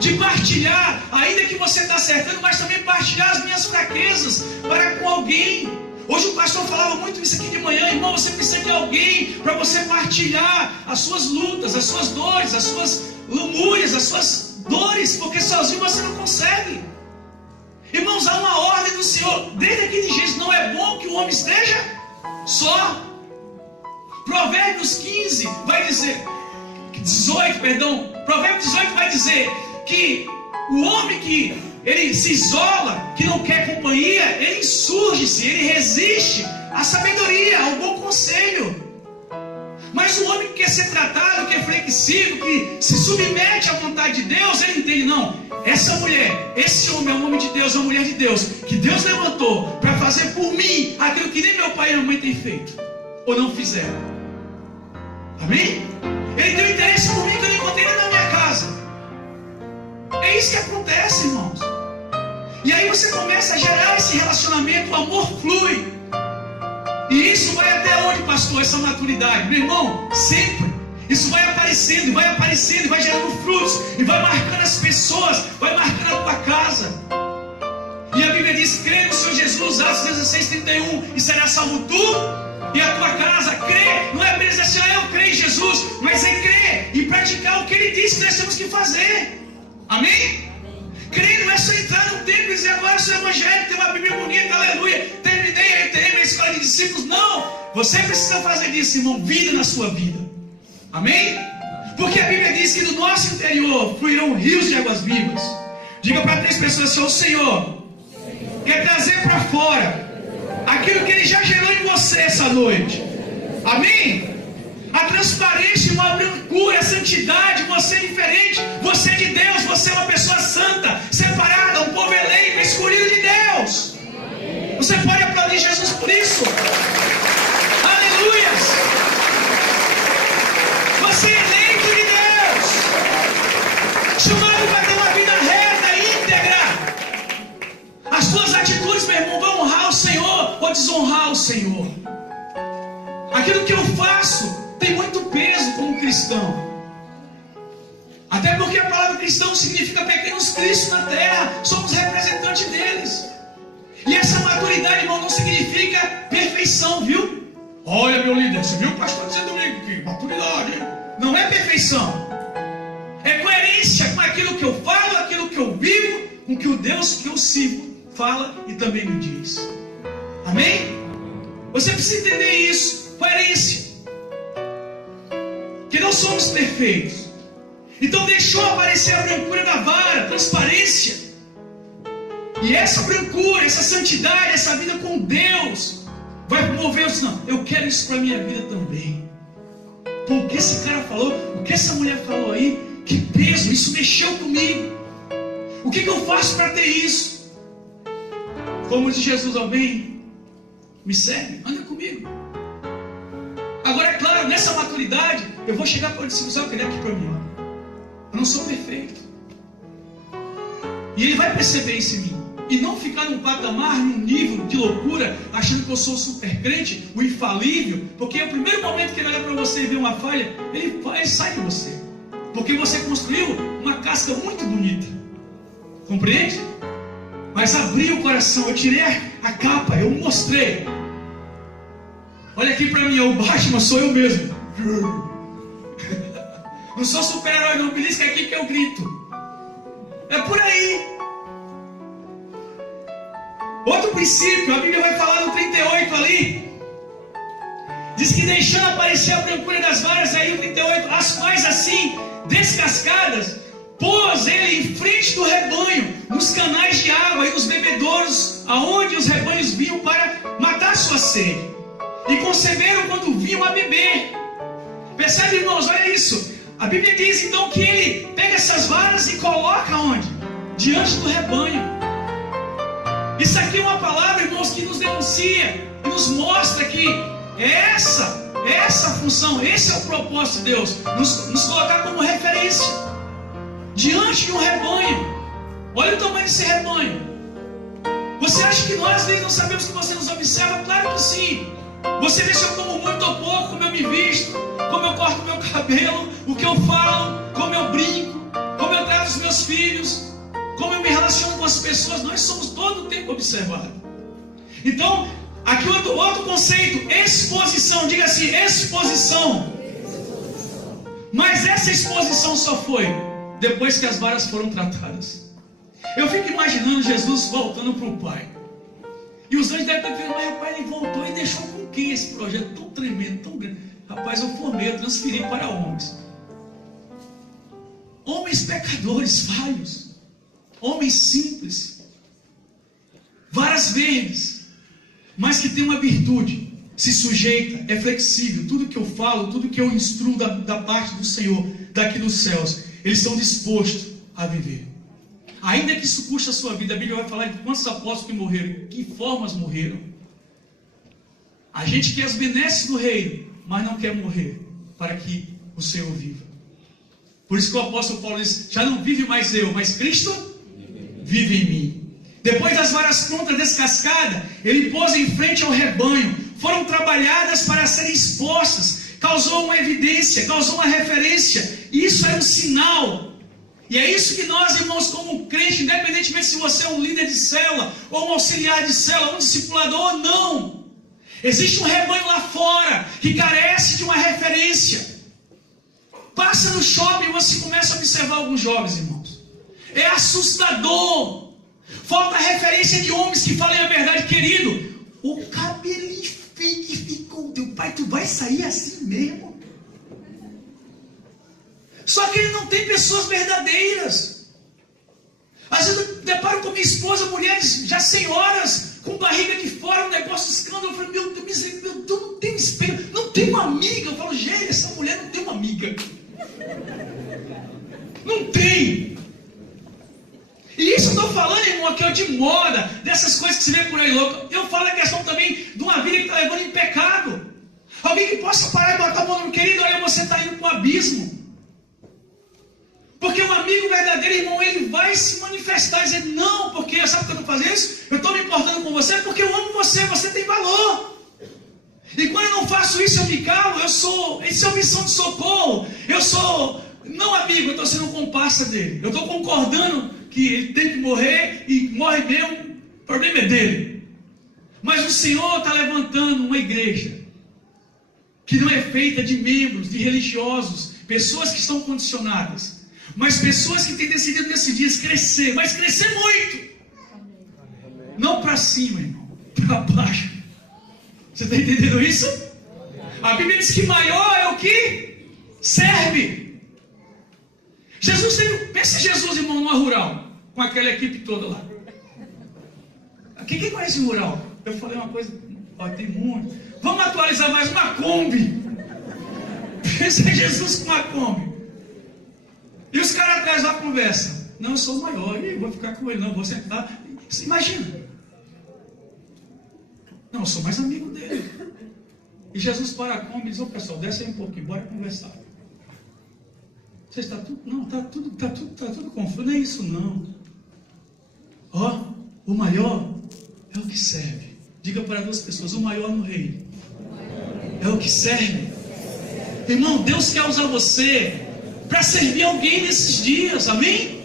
de partilhar, ainda que você está acertando, mas também partilhar as minhas fraquezas para com alguém. Hoje o pastor falava muito isso aqui de manhã, irmão, você precisa de alguém para você partilhar as suas lutas, as suas dores, as suas lamúrias, as suas dores, porque sozinho você não consegue. Irmãos, há uma ordem do Senhor, desde aqui de Jesus, não é bom que o homem esteja só. Provérbios 18 vai dizer que o homem que ele se isola, que não quer companhia, ele insurge-se, ele resiste à sabedoria, ao bom conselho. Mas o homem que quer ser tratado, que é flexível, que se submete à vontade de Deus, ele entende, não, essa mulher, esse homem é um homem de Deus, é uma mulher de Deus, que Deus levantou para fazer por mim aquilo que nem meu pai e minha mãe têm feito, ou não fizeram. Amém? Ele tem interesse por mim que eu não encontrei nem na minha casa. É isso que acontece, irmãos. E aí você começa a gerar esse relacionamento, o amor flui. E isso vai até onde, pastor? Essa maturidade, meu irmão, sempre. Isso vai aparecendo, e vai gerando frutos, e vai marcando as pessoas, vai marcando a tua casa. E a Bíblia diz, crê no Senhor Jesus, Atos 16:31, e será salvo tu e a tua casa. Crê, não é apenas assim, eu creio em Jesus, mas é crer e praticar o que Ele disse que nós temos que fazer. Amém? Crer não é só entrar no templo e dizer, agora eu sou evangélico, tem uma Bíblia bonita, aleluia, terminei a escola de discípulos. Não, você precisa fazer disso, irmão, vida na sua vida. Amém? Porque a Bíblia diz que do nosso interior fluirão rios de águas vivas. Diga para 3 pessoas assim, o Senhor quer trazer para fora aquilo que Ele já gerou em você essa noite. Amém? A transparência, uma brancura, a santidade, você é diferente, você é de Deus, você é uma pessoa santa, separada, um povo eleito, escolhido de Deus. Você pode aplaudir Jesus por isso. Aleluia! Você é eleito de Deus, chamado para ter uma vida reta, íntegra. As suas atitudes, meu irmão, vão honrar o Senhor ou desonrar o Senhor. Aquilo que eu faço tem muito peso como cristão. Até porque a palavra cristão significa pequenos cristos na terra. Somos representantes deles. E essa maturidade, irmão, não significa perfeição, viu? Olha, meu líder, você viu o pastor dizer domingo que maturidade, hein? Não é perfeição. É coerência com aquilo que eu falo, aquilo que eu vivo, com o que o Deus que eu sirvo fala e também me diz. Amém? Você precisa entender isso. Coerência. Que não somos perfeitos. Então deixou aparecer a brancura da vara, transparência. E essa brancura, essa santidade, essa vida com Deus vai mover os não. Eu quero isso para a minha vida também. Pô, o que esse cara falou, o que essa mulher falou aí, que peso, isso mexeu comigo. O que eu faço para ter isso? Como diz Jesus, alguém me segue, anda comigo. Agora, é claro, nessa maturidade, eu vou chegar para o discípulo, que ele é aqui para mim. Ó. Eu não sou perfeito. E ele vai perceber isso em mim. E não ficar num patamar, num nível de loucura, achando que eu sou super crente, o infalível, porque o primeiro momento que ele olha para você e vê uma falha, ele sai de você. Porque você construiu uma casca muito bonita. Compreende? Mas abri o coração, eu tirei a capa, eu mostrei. Olha aqui para mim, o Batman sou eu mesmo. Não sou super-herói, não, belisca aqui que eu grito. É por aí. Outro princípio, a Bíblia vai falar no 38 ali. Diz que deixando aparecer a brancura das varas, aí o 38, as quais assim, descascadas, pôs ele em frente do rebanho, nos canais de água e nos bebedouros, aonde os rebanhos vinham para matar sua sede. E conceberam quando vinham a beber. Percebe, irmãos, olha isso. A Bíblia diz então que ele pega essas varas e coloca onde? Diante do rebanho. Isso aqui é uma palavra, irmãos, que nos denuncia, que nos mostra que essa função, esse é o propósito de Deus, nos colocar como referência, diante de um rebanho. Olha o tamanho desse rebanho. Você acha que nós às vezes não sabemos que você nos observa? Claro que sim. Você vê se eu como muito ou pouco, como eu me visto, como eu corto meu cabelo, o que eu falo, como eu brinco, como eu trato os meus filhos, como eu me relaciono com as pessoas. Nós somos todo o tempo observados. Então, aqui outro conceito, exposição. Diga assim, exposição. Mas essa exposição só foi depois que as varas foram tratadas. Eu fico imaginando Jesus voltando para o Pai. E os anjos devem ter pensado, mas rapaz, ele voltou e deixou com quem esse projeto tão tremendo, tão grande? Rapaz, eu formei, eu transferi para homens. Homens pecadores, falhos. Homens simples, varas verdes, mas que tem uma virtude, se sujeita, é flexível. Tudo que eu falo, tudo que eu instruo da parte do Senhor, daqui dos céus, eles estão dispostos a viver. Ainda que isso custe a sua vida, a Bíblia vai falar de quantos apóstolos que morreram, que formas morreram. A gente quer as benesses do reino, mas não quer morrer para que o Senhor viva. Por isso que o apóstolo Paulo diz, já não vive mais eu, mas Cristo vive em mim. Depois das varas prontas descascadas, ele pôs em frente ao rebanho. Foram trabalhadas para serem expostas. Causou uma evidência, causou uma referência. Isso é um sinal. E é isso que nós, irmãos, como crente, independentemente se você é um líder de célula, ou um auxiliar de célula, um discipulador ou não, existe um rebanho lá fora que carece de uma referência. Passa no shopping e você começa a observar alguns jovens, irmãos. É assustador. Falta referência de homens que falem a verdade, querido. O cabelinho feio que ficou teu pai, tu vai sair assim mesmo? Só que ele não tem pessoas verdadeiras. Às vezes eu deparo com minha esposa, mulheres já senhoras, com barriga de fora, um negócio escândalo. Eu falo, meu Deus, não tem espelho, não tem uma amiga. Eu falo, gente, essa mulher não tem uma amiga. Não tem. E isso eu estou falando, irmão, aqui de moda, dessas coisas que se vê por aí louco. Eu falo a questão também de uma vida que está levando em pecado. Alguém que possa parar e botar a mão no querido, olha, você está indo para o abismo. Porque um amigo verdadeiro, irmão, ele vai se manifestar e dizer, não, porque, sabe por que eu estou fazendo isso? Eu estou me importando com você porque eu amo você, você tem valor. E quando eu não faço isso, eu me calo, isso é uma missão de socorro. Eu sou, não amigo, eu estou sendo comparsa dele. Eu estou concordando que ele tem que morrer e morre mesmo, o problema é dele. Mas o Senhor está levantando uma igreja que não é feita de membros, de religiosos, pessoas que estão condicionadas, mas pessoas que têm decidido nesses dias crescer, mas crescer muito. Não para cima, irmão, para baixo. Você está entendendo isso? A Bíblia diz que maior é o que serve. Jesus teve, pense Jesus, irmão, numa rural, com aquela equipe toda lá. Quem conhece o rural? Eu falei uma coisa, ó, tem muito. Vamos atualizar mais, uma Kombi. Pensa em Jesus com uma Kombi. E os caras atrás lá conversam. Não, eu sou o maior, eu vou ficar com ele, não, vou sentar. Você imagina. Não, eu sou mais amigo dele. E Jesus para a Kombi e diz, ô pessoal, desce aí um pouquinho, bora conversar. Você está tudo, não, está tudo confuso, não é isso não. Ó, o maior é o que serve. Diga para duas pessoas, o maior no reino é o que serve. Irmão, Deus quer usar você para servir alguém nesses dias, amém?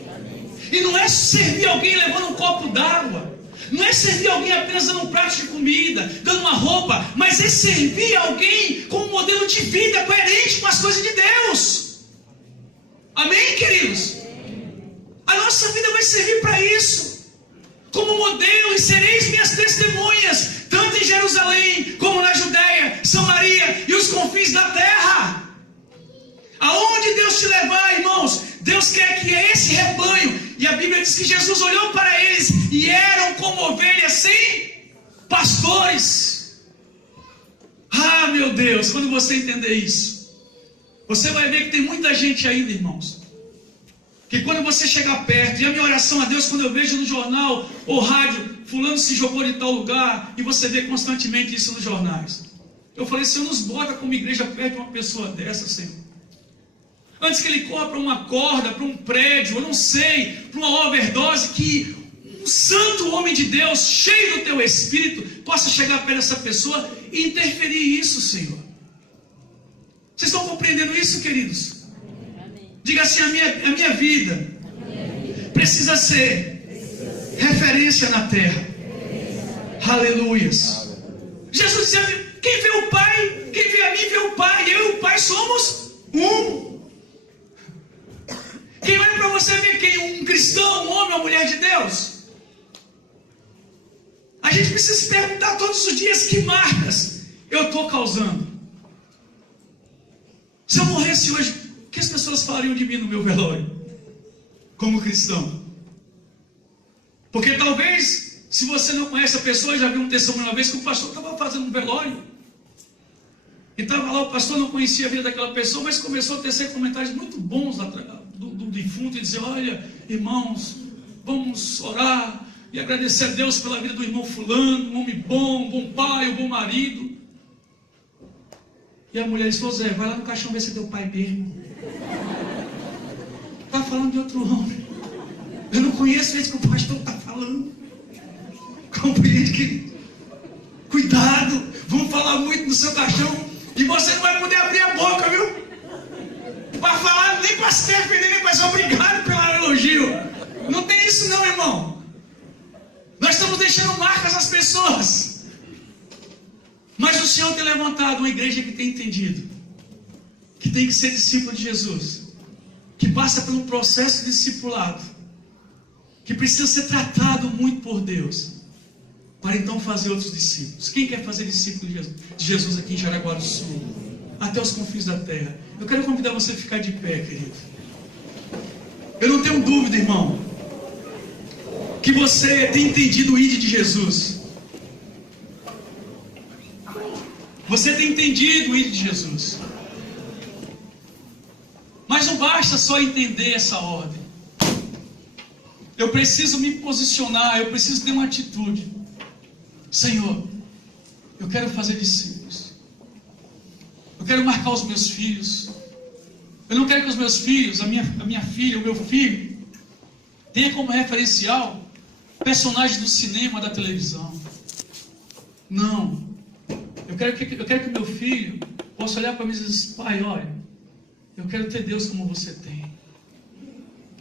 E não é servir alguém levando um copo d'água, não é servir alguém apenas dando um prato de comida, dando uma roupa, mas é servir alguém com um modelo de vida coerente com as coisas de Deus. Amém, queridos? A nossa vida vai servir para isso. Como modelo, e sereis minhas testemunhas, tanto em Jerusalém, como na Judéia, Samaria e os confins da terra. Aonde Deus te levar, irmãos, Deus quer que esse rebanho, e a Bíblia diz que Jesus olhou para eles, e eram como ovelhas sem pastores. Ah, meu Deus, quando você entender isso, você vai ver que tem muita gente ainda, irmãos, que quando você chegar perto, e a minha oração a Deus, quando eu vejo no jornal ou rádio, fulano se jogou de tal lugar, e você vê constantemente isso nos jornais. Eu falei, Senhor, nos bota como igreja perto de uma pessoa dessa, Senhor. Antes que ele corra para uma corda, para um prédio, eu não sei, para uma overdose, que um santo homem de Deus, cheio do teu Espírito, possa chegar perto dessa pessoa e interferir isso, Senhor. Vocês estão compreendendo isso, queridos? Diga assim, a minha vida precisa ser referência na terra. Aleluias. Jesus dizia, quem vê o Pai, quem vê a mim vê o Pai. Eu e o Pai somos um. Quem olha para você ver quem? Um cristão, um homem ou mulher de Deus? A gente precisa se perguntar todos os dias, que marcas eu estou causando? Se eu morresse hoje, o que as pessoas falariam de mim no meu velório, como cristão? Porque talvez, se você não conhece a pessoa, já viu um testemunho uma vez que o pastor estava fazendo um velório, e estava lá, o pastor não conhecia a vida daquela pessoa, mas começou a tecer comentários muito bons do defunto, e dizer, olha, irmãos, vamos orar, e agradecer a Deus pela vida do irmão fulano, um homem bom, um bom pai, um bom marido. E a mulher disse, ô Zé, vai lá no caixão ver se é teu pai mesmo. Está falando de outro homem. Eu não conheço esse que o pastor está falando. Compreende, querido? Cuidado, vamos falar muito no seu caixão e você não vai poder abrir a boca, viu? Para falar, nem para se defender, nem para ser obrigado pelo elogio. Não tem isso não, irmão. Nós estamos deixando marcas nas pessoas. Mas o Senhor tem levantado uma igreja que tem entendido que tem que ser discípulo de Jesus, que passa por um processo de discipulado, que precisa ser tratado muito por Deus, para então fazer outros discípulos. Quem quer fazer discípulo de Jesus aqui em Jaraguá do Sul, até os confins da terra? Eu quero convidar você a ficar de pé, querido. Eu não tenho dúvida, irmão, que você tem entendido o ID de Jesus. Você tem entendido o ID de Jesus. Mas não basta só entender essa ordem. Eu preciso me posicionar, eu preciso ter uma atitude. Senhor, eu quero fazer discípulos. Eu quero marcar os meus filhos. Eu não quero que os meus filhos, a minha filha, o meu filho, tenha como referencial personagens do cinema, da televisão. Não. Eu quero que o meu filho possa olhar para mim e dizer, pai, olha, eu quero ter Deus como você tem.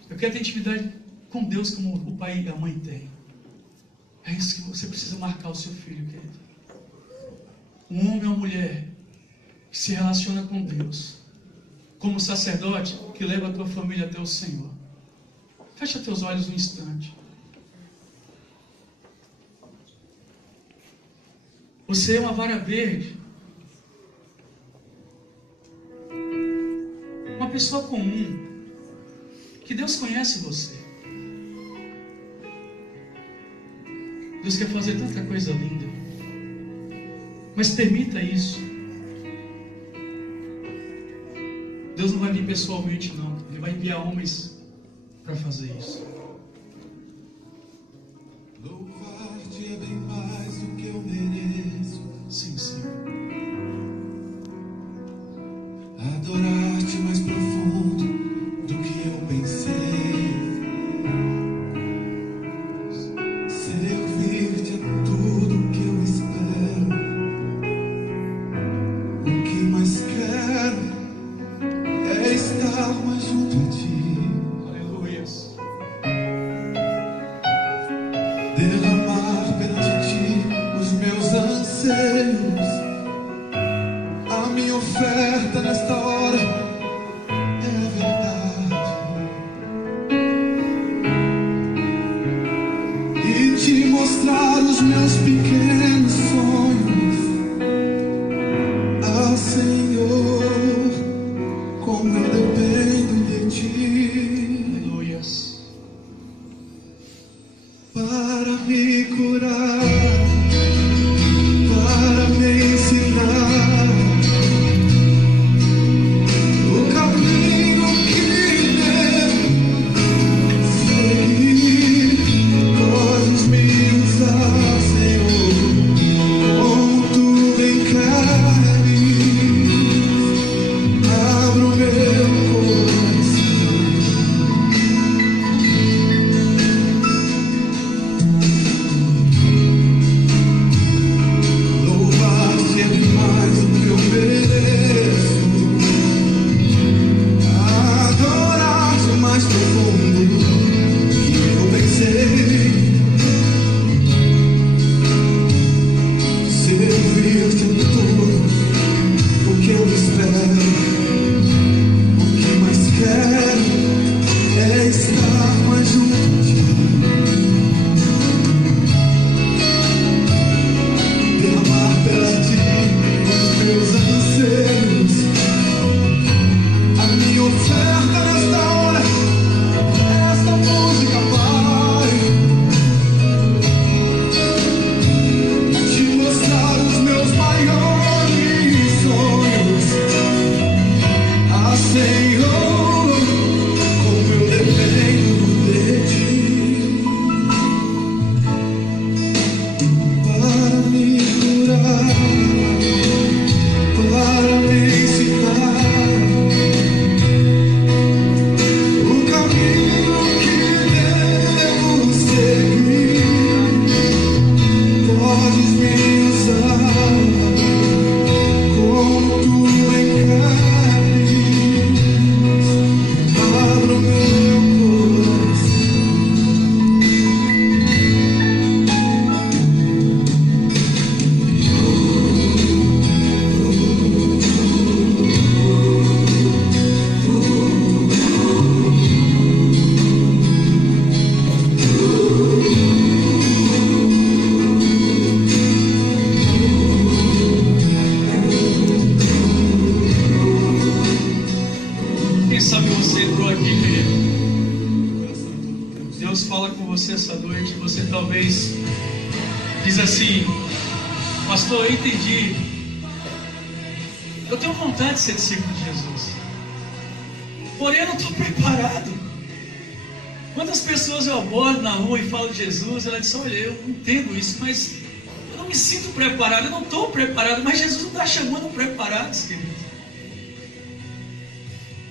Eu quero ter intimidade com Deus como o pai e a mãe têm. É isso que você precisa marcar o seu filho, querido. Um homem ou uma mulher que se relaciona com Deus, como sacerdote que leva a tua família até o Senhor. Fecha teus olhos um instante. Você é uma vara verde. Uma pessoa comum. Que Deus conhece você. Deus quer fazer tanta coisa linda. Mas permita isso. Deus não vai vir pessoalmente, não. Ele vai enviar homens para fazer isso. Louvar-te é bem mais do que eu mereço. Sim, Senhor. Adorar-te mais profundo do que eu pensei. Servir-te é tudo que eu espero. O que mais quero é estar mais junto a ti. Aleluias. Derramar perante ti os meus anseios. A minha oferta nesta hora é a verdade. E te mostrar os meus pequenos sonhos. Ah, Senhor, como eu dependo de ti. Aleluias. Para me curar, para me ensinar o caminho que devo seguir. Podes me usar, Senhor, como tu bem queres. Abra o meu coração. Louvar-te é mais do que eu mereço. Adorar-te mais profundo do que eu pensei. Servir-te em tudo o que eu espero. O que mais quero é estar mais junto a ti. Derramar pela ti os meus anseios. A minha oferta nesta hora é esta música, Pai. Te mostrar os meus maiores sonhos. Ah, Senhor, como eu dependo de ti. Para me curar, para me ensinar o caminho que devo seguir. Podes me usar como tu bem queres. Abra o meu coração. Quem sabe você entrou aqui, querido. Deus fala com você essa noite. Você talvez diz assim: pastor, eu entendi. Eu tenho vontade de ser discípulo de Jesus. Porém, eu não estou preparado. Quantas pessoas eu abordo na rua e falo de Jesus, ela diz: olha, eu entendo isso, mas eu não me sinto preparado, eu não estou preparado. Mas Jesus não está chamando preparados, querido.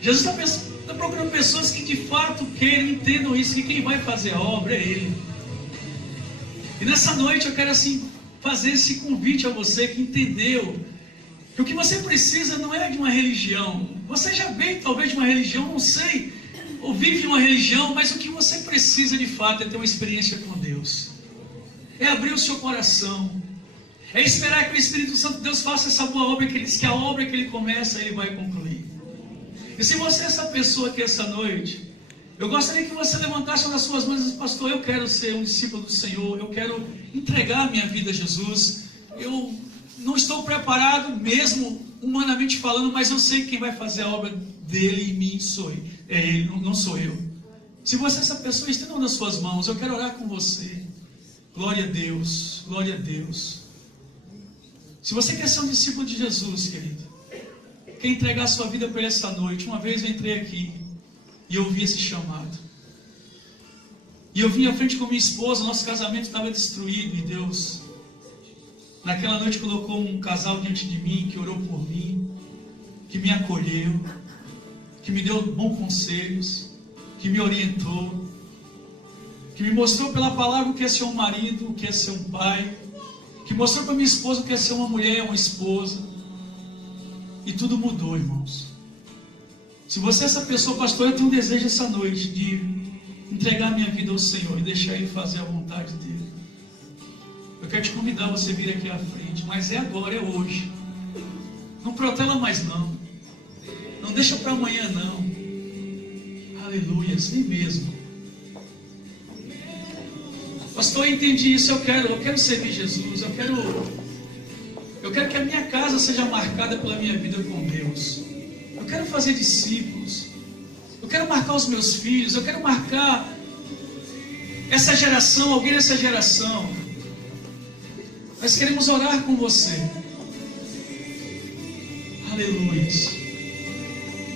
Jesus está procurando pessoas que de fato queiram, entendam isso, que quem vai fazer a obra é Ele. E nessa noite eu quero assim fazer esse convite a você que entendeu que o que você precisa não é de uma religião. Você já veio talvez de uma religião, não sei, ou vive de uma religião, mas o que você precisa de fato é ter uma experiência com Deus. é abrir o seu coração, é esperar que o Espírito Santo de Deus faça essa boa obra, que ele diz que a obra que ele começa, ele vai concluir. E se você é essa pessoa aqui essa noite, eu gostaria que você levantasse uma das suas mãos e dissesse: pastor, eu quero ser um discípulo do Senhor, eu quero entregar a minha vida a Jesus, eu não estou preparado mesmo, humanamente falando, mas eu sei que quem vai fazer a obra dele em mim é ele, não sou eu. Se você é essa pessoa, estenda uma das suas mãos, eu quero orar com você. Glória a Deus, glória a Deus. Se você quer ser um discípulo de Jesus, querido, quer entregar a sua vida para ele essa noite. Uma vez eu entrei aqui e eu ouvi esse chamado, e eu vim à frente com minha esposa, nosso casamento estava destruído, e Deus naquela noite colocou um casal diante de mim, que orou por mim, que me acolheu, que me deu bons conselhos, que me orientou, que me mostrou pela palavra o que é ser um marido, o que é ser um pai, que mostrou para minha esposa o que é ser uma mulher, uma esposa. E tudo mudou, irmãos. Se você é essa pessoa, pastor, eu tenho um desejo essa noite de entregar minha vida ao Senhor e deixar Ele fazer a vontade dEle. Eu quero te convidar a você vir aqui à frente, mas é agora, é hoje. Não protela mais não. Não deixa para amanhã não. Aleluia, assim mesmo. Pastor, eu entendi isso, eu quero servir Jesus, eu quero que a minha casa seja marcada pela minha vida com Deus. Eu quero fazer discípulos. Eu quero marcar os meus filhos. Eu quero marcar essa geração, alguém dessa geração. Nós queremos orar com você. Aleluia.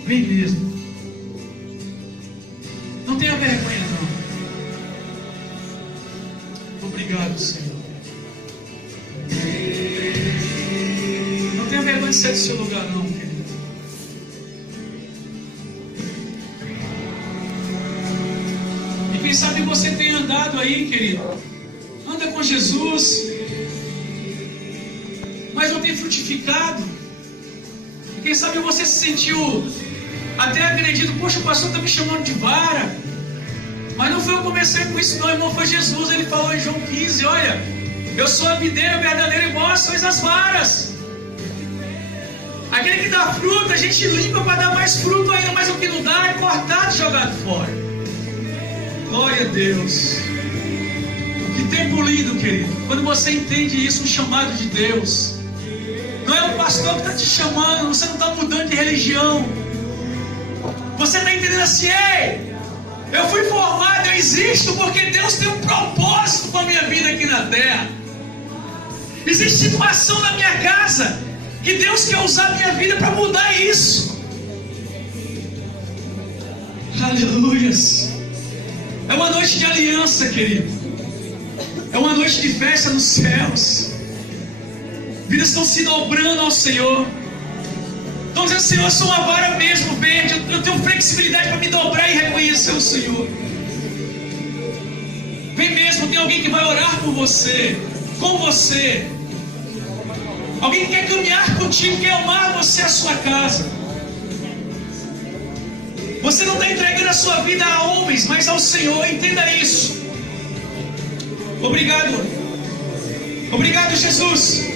Vem mesmo. Não tenha vergonha não. Obrigado, Senhor. Não tenha vergonha de sair do seu lugar não, querido. E quem sabe você tem andado aí, querido. Anda com Jesus, mas não tem frutificado. E quem sabe você se sentiu até agredido. Poxa, o pastor está me chamando de vara. Mas não foi eu que comecei com isso não, irmão, foi Jesus. Ele falou em João 15, olha, eu sou a videira verdadeira e vós sois as varas. Aquele que dá fruto, a gente limpa para dar mais fruto ainda, mas o que não dá é cortado e jogado fora. Glória a Deus. Que tempo lindo, querido. Quando você entende isso, um chamado de Deus. Não é o pastor que está te chamando, você não está mudando de religião. Você está entendendo assim, ei, eu fui formado, eu existo porque Deus tem um propósito com a minha vida aqui na terra. Existe situação na minha casa que Deus quer usar a minha vida para mudar isso. Aleluias. É uma noite de aliança, querido. É uma noite de festa nos céus. Vidas estão se dobrando ao Senhor. Estão dizendo, Senhor, eu sou uma vara mesmo verde. Eu tenho flexibilidade para me dobrar e reconhecer o Senhor. Vem mesmo, tem alguém que vai orar por você, com você. Alguém que quer caminhar contigo, quer amar você, a sua casa. Você não está entregando a sua vida a homens, mas ao Senhor, entenda isso. Obrigado. Obrigado, Jesus.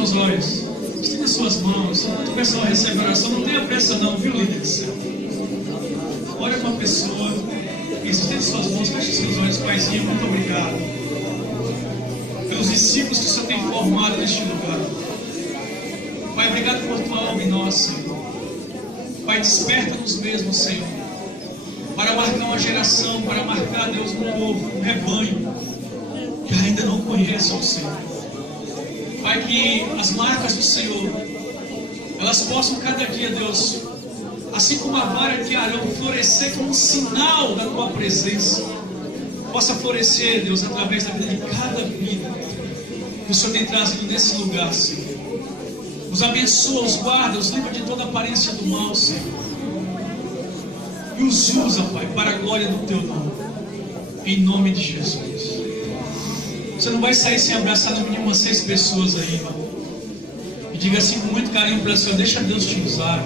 seus olhos, estenda suas mãos. O pessoal recebe oração, não tenha pressa não, viu, líder do céu? Olha para a pessoa, estenda suas mãos, feche seus olhos. Paizinho, muito obrigado pelos discípulos que o Senhor tem formado neste lugar. Pai, obrigado por tua alma em nós, Senhor. Pai, desperta-nos mesmo, Senhor, para marcar uma geração, para marcar, Deus, um povo, um rebanho que ainda não conhece o Senhor. Pai, que as marcas do Senhor, elas possam cada dia, Deus, assim como a vara de Arão, florescer como um sinal da tua presença, possa florescer, Deus, através da vida de cada vida que o Senhor tem trazido nesse lugar, Senhor. Os abençoa, os guarda, os livra de toda aparência do mal, Senhor. E os usa, Pai, para a glória do teu nome. Em nome de Jesus. Você não vai sair sem abraçar no mínimo umas 6 pessoas aí, irmão. E diga assim com muito carinho para o Senhor: deixa Deus te usar.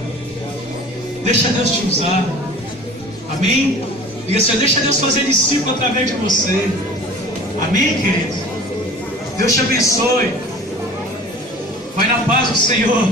Deixa Deus te usar. Amém? Diga assim: deixa Deus fazer discípulo através de você. Amém, querido? Deus te abençoe. Vai na paz do Senhor.